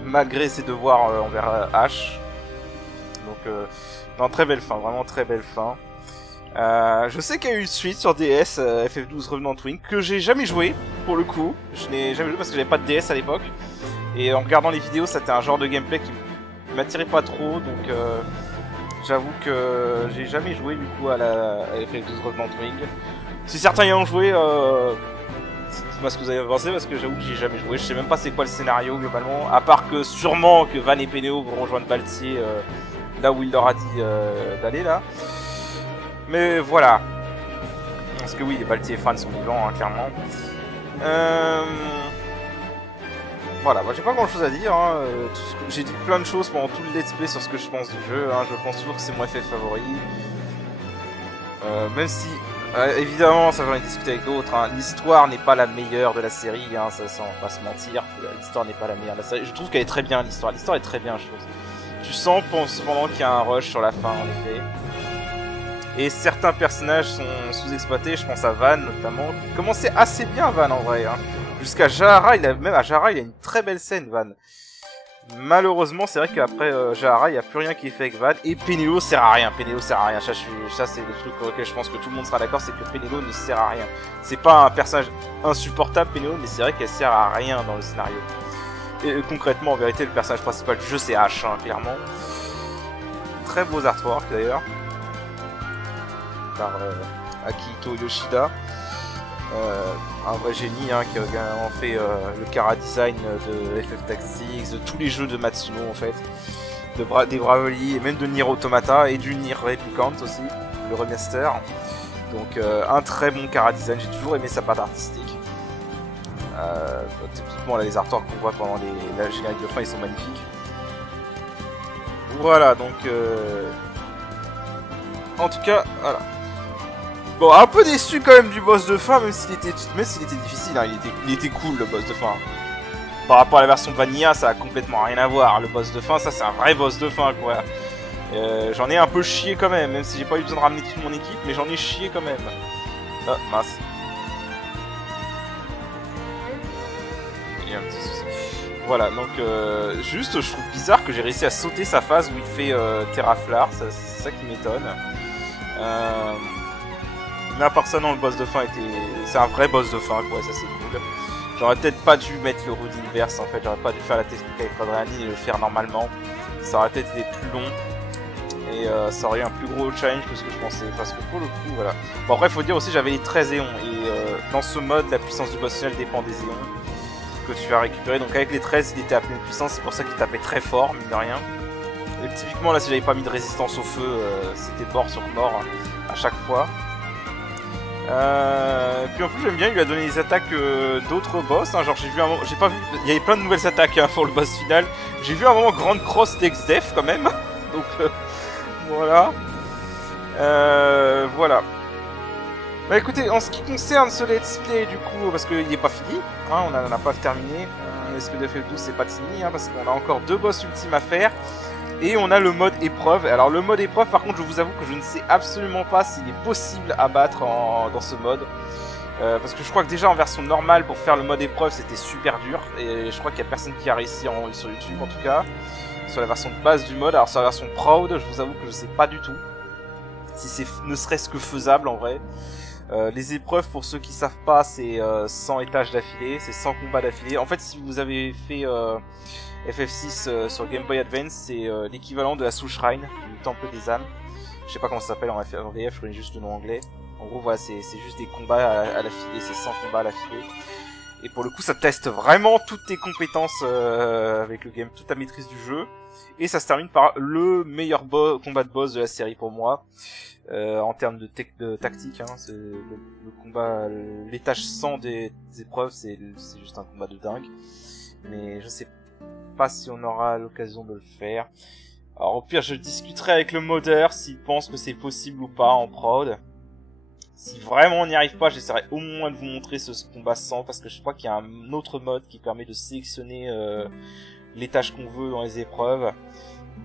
malgré ses devoirs envers Ash. Donc, non, très belle fin, vraiment très belle fin. Je sais qu'il y a eu une suite sur DS, FF12 Revenant Wing, que j'ai jamais joué, pour le coup. Je n'ai jamais joué parce que j'avais pas de DS à l'époque. Et en regardant les vidéos, c'était un genre de gameplay qui m'attirait pas trop, donc j'avoue que j'ai jamais joué du coup à FF12 Revenant Wing. Si certains y ont joué, dites-moi ce que vous avez pensé, parce que j'avoue que j'ai jamais joué. Je sais même pas c'est quoi le scénario globalement, à part que sûrement que Van et Pénéo vont rejoindre Baltier là où il leur a dit d'aller là. Mais voilà. Parce que oui, les Baltier et Fran sont vivants, hein, clairement. Voilà, moi j'ai pas grand chose à dire. Hein. J'ai dit plein de choses pendant tout le let's play sur ce que je pense du jeu. Hein. Je pense toujours que c'est mon FF favori. Même si, évidemment, ça j'en ai discuté avec d'autres. Hein. L'histoire n'est pas la meilleure de la série. Hein. Ça, on va pas se mentir. L'histoire n'est pas la meilleure de la série. Je trouve qu'elle est très bien, l'histoire. L'histoire est très bien, je trouve. Tu sens cependant qu'il y a un rush sur la fin, en effet. Et certains personnages sont sous-exploités, je pense à Van notamment. Il commençait assez bien Van en vrai. Hein. Jusqu'à Jahara, même à Jahara, il a une très belle scène Van. Malheureusement, c'est vrai qu'après Jahara, il n'y a plus rien qui est fait avec Van. Et Pénélo sert à rien. Pénélo sert à rien. Ça c'est le truc auquel je pense que tout le monde sera d'accord, c'est que Pénélo ne sert à rien. C'est pas un personnage insupportable Pénélo, mais c'est vrai qu'elle sert à rien dans le scénario. Et concrètement, en vérité, le personnage principal du jeu c'est Ash, hein, clairement. Très beaux artworks d'ailleurs. Par Akihito Yoshida, un vrai génie hein, qui a également fait le chara design de FF Tactics, de tous les jeux de Matsuno en fait, des Bravely et même de Nier Automata et du Nier Replicant aussi, le remaster. Donc un très bon chara design, j'ai toujours aimé sa patte artistique. Typiquement là, les artworks qu'on voit pendant la générique de fin ils sont magnifiques. Voilà donc en tout cas voilà. Bon, un peu déçu quand même du boss de fin, même s'il était difficile, hein, il était cool le boss de fin. Par rapport à la version Vanilla, ça a complètement rien à voir. Le boss de fin, ça c'est un vrai boss de fin quoi. J'en ai un peu chié quand même si j'ai pas eu besoin de ramener toute mon équipe, mais j'en ai chié quand même. Ah, mince. Il y a un petit souci. Voilà, donc juste je trouve bizarre que j'ai réussi à sauter sa phase où il fait Terraflar, c'est ça qui m'étonne. Mais à part ça, non, le boss de fin c'est un vrai boss de fin, quoi, ça c'est cool. J'aurais peut-être pas dû mettre le Root Inverse, en fait, j'aurais pas dû faire la technique avec Adrénaline et le faire normalement. Ça aurait peut-être été plus long, et ça aurait eu un plus gros challenge que ce que je pensais, parce que pour le coup, voilà. Bon après, il faut dire aussi, j'avais les 13 éons, et dans ce mode, la puissance du boss final dépend des éons que tu vas récupérer. Donc avec les 13, il était à pleine puissance, c'est pour ça qu'il tapait très fort, mine de rien. Et typiquement, là, si j'avais pas mis de résistance au feu, c'était mort sur mort, à chaque fois. Puis en plus j'aime bien, il lui a donné des attaques d'autres boss, hein, genre j'ai vu un moment, j'ai pas vu, il y avait plein de nouvelles attaques hein, pour le boss final. J'ai vu un moment Grande Cross d'Exdef quand même, donc voilà. Voilà. Bah écoutez, en ce qui concerne ce let's play du coup, parce qu'il n'est pas fini, hein, on n'a pas terminé, l'esprit de FF12 c'est pas fini, hein, parce qu'on a encore 2 boss ultimes à faire, et on a le mode épreuve. Alors le mode épreuve par contre je vous avoue que je ne sais absolument pas s'il est possible à battre dans ce mode, parce que je crois que déjà en version normale pour faire le mode épreuve c'était super dur, et je crois qu'il n'y a personne qui a réussi sur YouTube en tout cas, sur la version de base du mode. Alors sur la version Proud, je vous avoue que je sais pas du tout si c'est ne serait-ce que faisable en vrai. Les épreuves, pour ceux qui savent pas, c'est 100 étages d'affilée, c'est 100 combats d'affilée. En fait, si vous avez fait FF6 sur Game Boy Advance, c'est l'équivalent de la Soul Shrine, du Temple des âmes. Je sais pas comment ça s'appelle en VF, je connais juste le nom anglais. En gros, voilà, c'est juste des combats à l'affilée, c'est 100 combats à l'affilée. Et pour le coup, ça teste vraiment toutes tes compétences avec le game, toute ta maîtrise du jeu. Et ça se termine par le meilleur combat de boss de la série pour moi. En termes de tactique, hein, c'est le combat, l'étage 100 des épreuves, c'est juste un combat de dingue. Mais je sais pas si on aura l'occasion de le faire. Alors au pire, je discuterai avec le modeur s'il pense que c'est possible ou pas en prod. Si vraiment on n'y arrive pas, j'essaierai au moins de vous montrer ce combat 100, parce que je crois qu'il y a un autre mode qui permet de sélectionner les tâches qu'on veut dans les épreuves.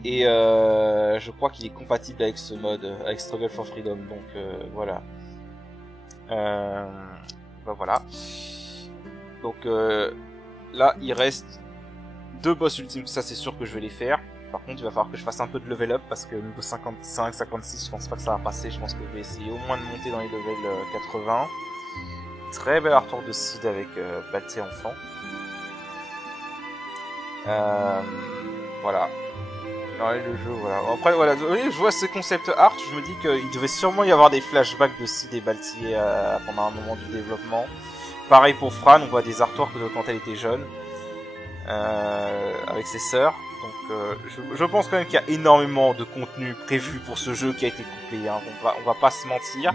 Et je crois qu'il est compatible avec ce mode, avec Struggle for Freedom, donc voilà. Bah voilà. Donc là, il reste 2 boss ultimes, ça c'est sûr que je vais les faire. Par contre, il va falloir que je fasse un peu de level up, parce que niveau 55, 56, je pense pas que ça va passer. Je pense que je vais essayer au moins de monter dans les levels 80. Très bel retour de Cid avec Baltier enfant. Voilà. Non, et le jeu, voilà. Après, voilà, je vois ce concept art, je me dis qu'il devait sûrement y avoir des flashbacks de Cid et Baltier pendant un moment du développement. Pareil pour Fran, on voit des artworks de quand elle était jeune, avec ses sœurs. Donc, je pense quand même qu'il y a énormément de contenu prévu pour ce jeu qui a été coupé, hein. On va pas se mentir.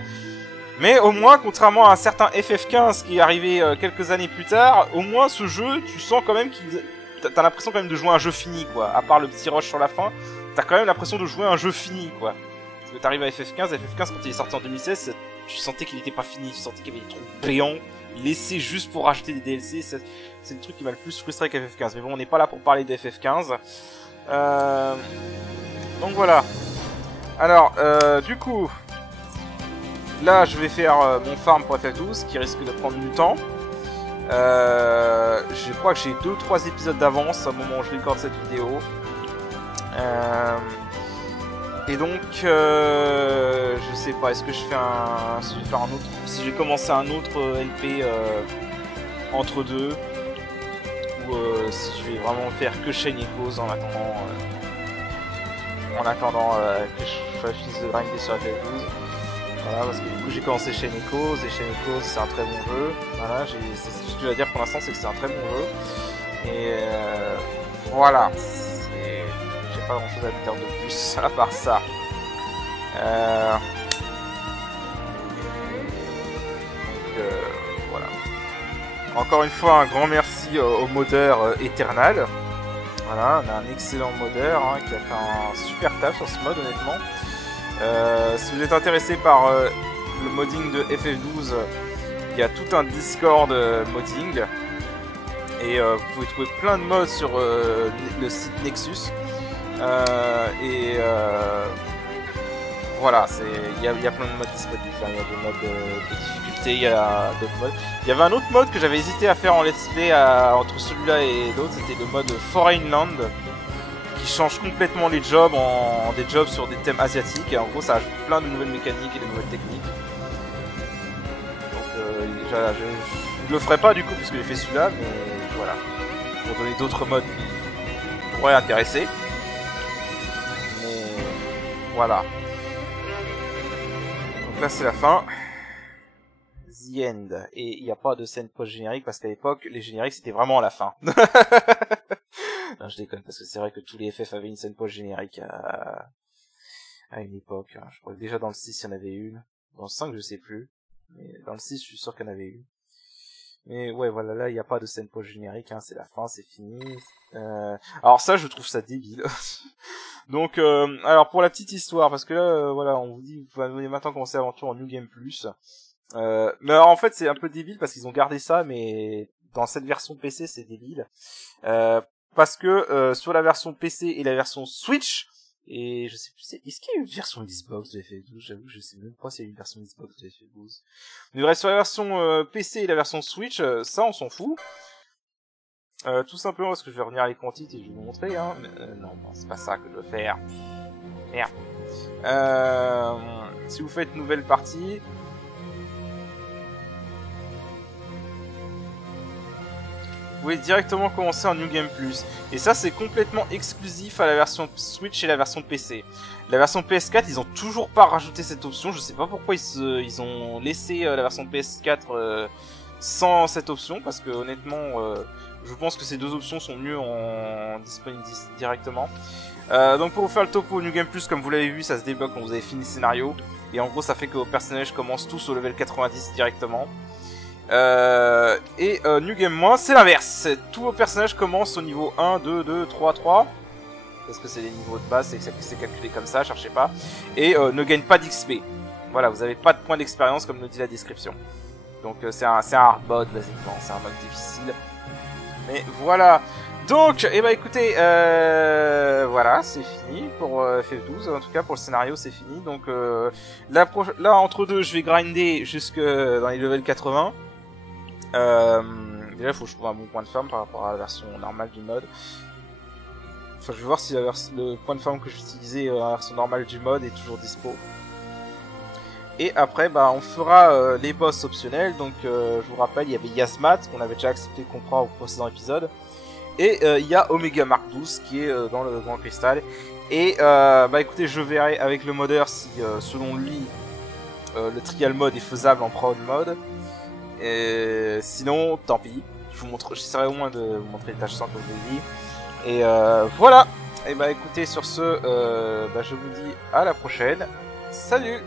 Mais au moins, contrairement à un certain FF15 qui est arrivé quelques années plus tard, au moins ce jeu, tu sens quand même qu'il... T'as l'impression quand même de jouer un jeu fini, quoi. À part le petit rush sur la fin, t'as quand même l'impression de jouer un jeu fini, quoi. Parce que t'arrives à FF15 quand il est sorti en 2016, tu sentais qu'il était pas fini, tu sentais qu'il y avait des trucs payants, laissés juste pour rajouter des DLC, c'est le truc qui m'a le plus frustré avec FF15. Mais bon, on n'est pas là pour parler de FF15. Donc voilà. Alors, du coup, là je vais faire mon farm pour FF12, qui risque de prendre du temps. Je crois que j'ai 2-3 épisodes d'avance au moment où je recorde cette vidéo. Et donc, je sais pas, est-ce que je fais si je vais faire un autre, si j'ai commencé un autre LP entre deux, ou si je vais vraiment faire que Chain Echoes en attendant que je finisse de grinder sur FF12. Voilà, parce que du coup j'ai commencé Chain Echoes, et Chain Echoes c'est un très bon jeu. Voilà, c'est tout ce que je vais dire pour l'instant, c'est que c'est un très bon jeu. Et voilà, j'ai pas grand chose à dire de plus à part ça. Voilà. Encore une fois, un grand merci au modeur Eternal. Voilà, on a un excellent modeur hein, qui a fait un super taf sur ce mode, honnêtement. Si vous êtes intéressé par le modding de FF12, il y a tout un Discord modding. Et vous pouvez trouver plein de mods sur le site Nexus. Voilà, il y a plein de mods disponibles. Il y a des mods de difficulté, il y a d'autres mods. Il y avait un autre mode que j'avais hésité à faire en let's play entre celui-là et l'autre, c'était le mode Foreign Land, qui change complètement les jobs en des jobs sur des thèmes asiatiques. Et en gros, ça ajoute plein de nouvelles mécaniques et de nouvelles techniques. Donc, je le ferai pas du coup, puisque j'ai fait celui-là, mais voilà. Pour donner d'autres modes qui pourraient intéresser. Mais voilà. Donc là, c'est la fin. The End. Et il n'y a pas de scène post-générique, parce qu'à l'époque, les génériques, c'était vraiment à la fin. Non, je déconne, parce que c'est vrai que tous les FF avaient une scène post-générique à une époque. Je crois que déjà dans le 6, il y en avait une. Dans le 5, je sais plus. Mais dans le 6, je suis sûr qu'il y en avait eu. Mais ouais, voilà, là, il n'y a pas de scène post-générique, hein, c'est la fin, c'est fini. Alors ça, je trouve ça débile. Donc, alors pour la petite histoire, parce que là, voilà, on vous dit, vous allez maintenant commencer l'aventure en New Game Plus. Mais alors, en fait, c'est un peu débile parce qu'ils ont gardé ça, mais dans cette version PC, c'est débile. Parce que sur la version PC et la version Switch, et je sais plus, est-ce qu'il y a une version Xbox de FF12? J'avoue que je sais même pas s'il y a une version Xbox de FF12. Mais sur la version PC et la version Switch, ça on s'en fout. Tout simplement parce que je vais revenir à l'écran titre et je vais vous montrer, hein. Non, c'est pas ça que je veux faire. Merde. Si vous faites nouvelle partie, vous pouvez directement commencer en New Game Plus. Et ça, c'est complètement exclusif à la version Switch et la version PC. La version PS4, ils ont toujours pas rajouté cette option. Je sais pas pourquoi ils ont laissé la version PS4 sans cette option. Parce que honnêtement, je pense que ces deux options sont mieux en disponibles directement. Donc pour vous faire le topo, New Game Plus, comme vous l'avez vu, ça se débloque quand vous avez fini le scénario. Et en gros, ça fait que vos personnages commencent tous au level 90 directement. New Game Moins, c'est l'inverse. Tous vos personnages commencent au niveau 1, 2, 2, 3, 3. Parce que c'est les niveaux de base, c'est calculé comme ça, cherchez pas. Et ne gagne pas d'XP. Voilà, vous avez pas de points d'expérience comme le dit la description. Donc c'est un hard mode, basiquement, c'est un mode difficile. Mais voilà. Donc, eh ben écoutez, voilà, c'est fini pour FF12. En tout cas, pour le scénario, c'est fini. Donc là, entre deux, je vais grinder jusque dans les levels 80. Déjà, il faut que je trouve un bon point de farm par rapport à la version normale du mode. Enfin, je vais voir si le point de farm que j'utilisais dans la version normale du mode est toujours dispo. Et après, bah, on fera les boss optionnels. Donc, je vous rappelle, il y avait Yasmat, qu'on avait déjà accepté de comprendre au précédent épisode. Et il y a Omega Mark 12 qui est dans le Grand Cristal. Et bah écoutez, je verrai avec le modeur si selon lui le trial mode est faisable en prod mode. Et sinon, tant pis. J'essaierai au moins de vous montrer les tâches simples comme je vous dis. Et voilà. Et bah écoutez, sur ce, bah, je vous dis à la prochaine. Salut!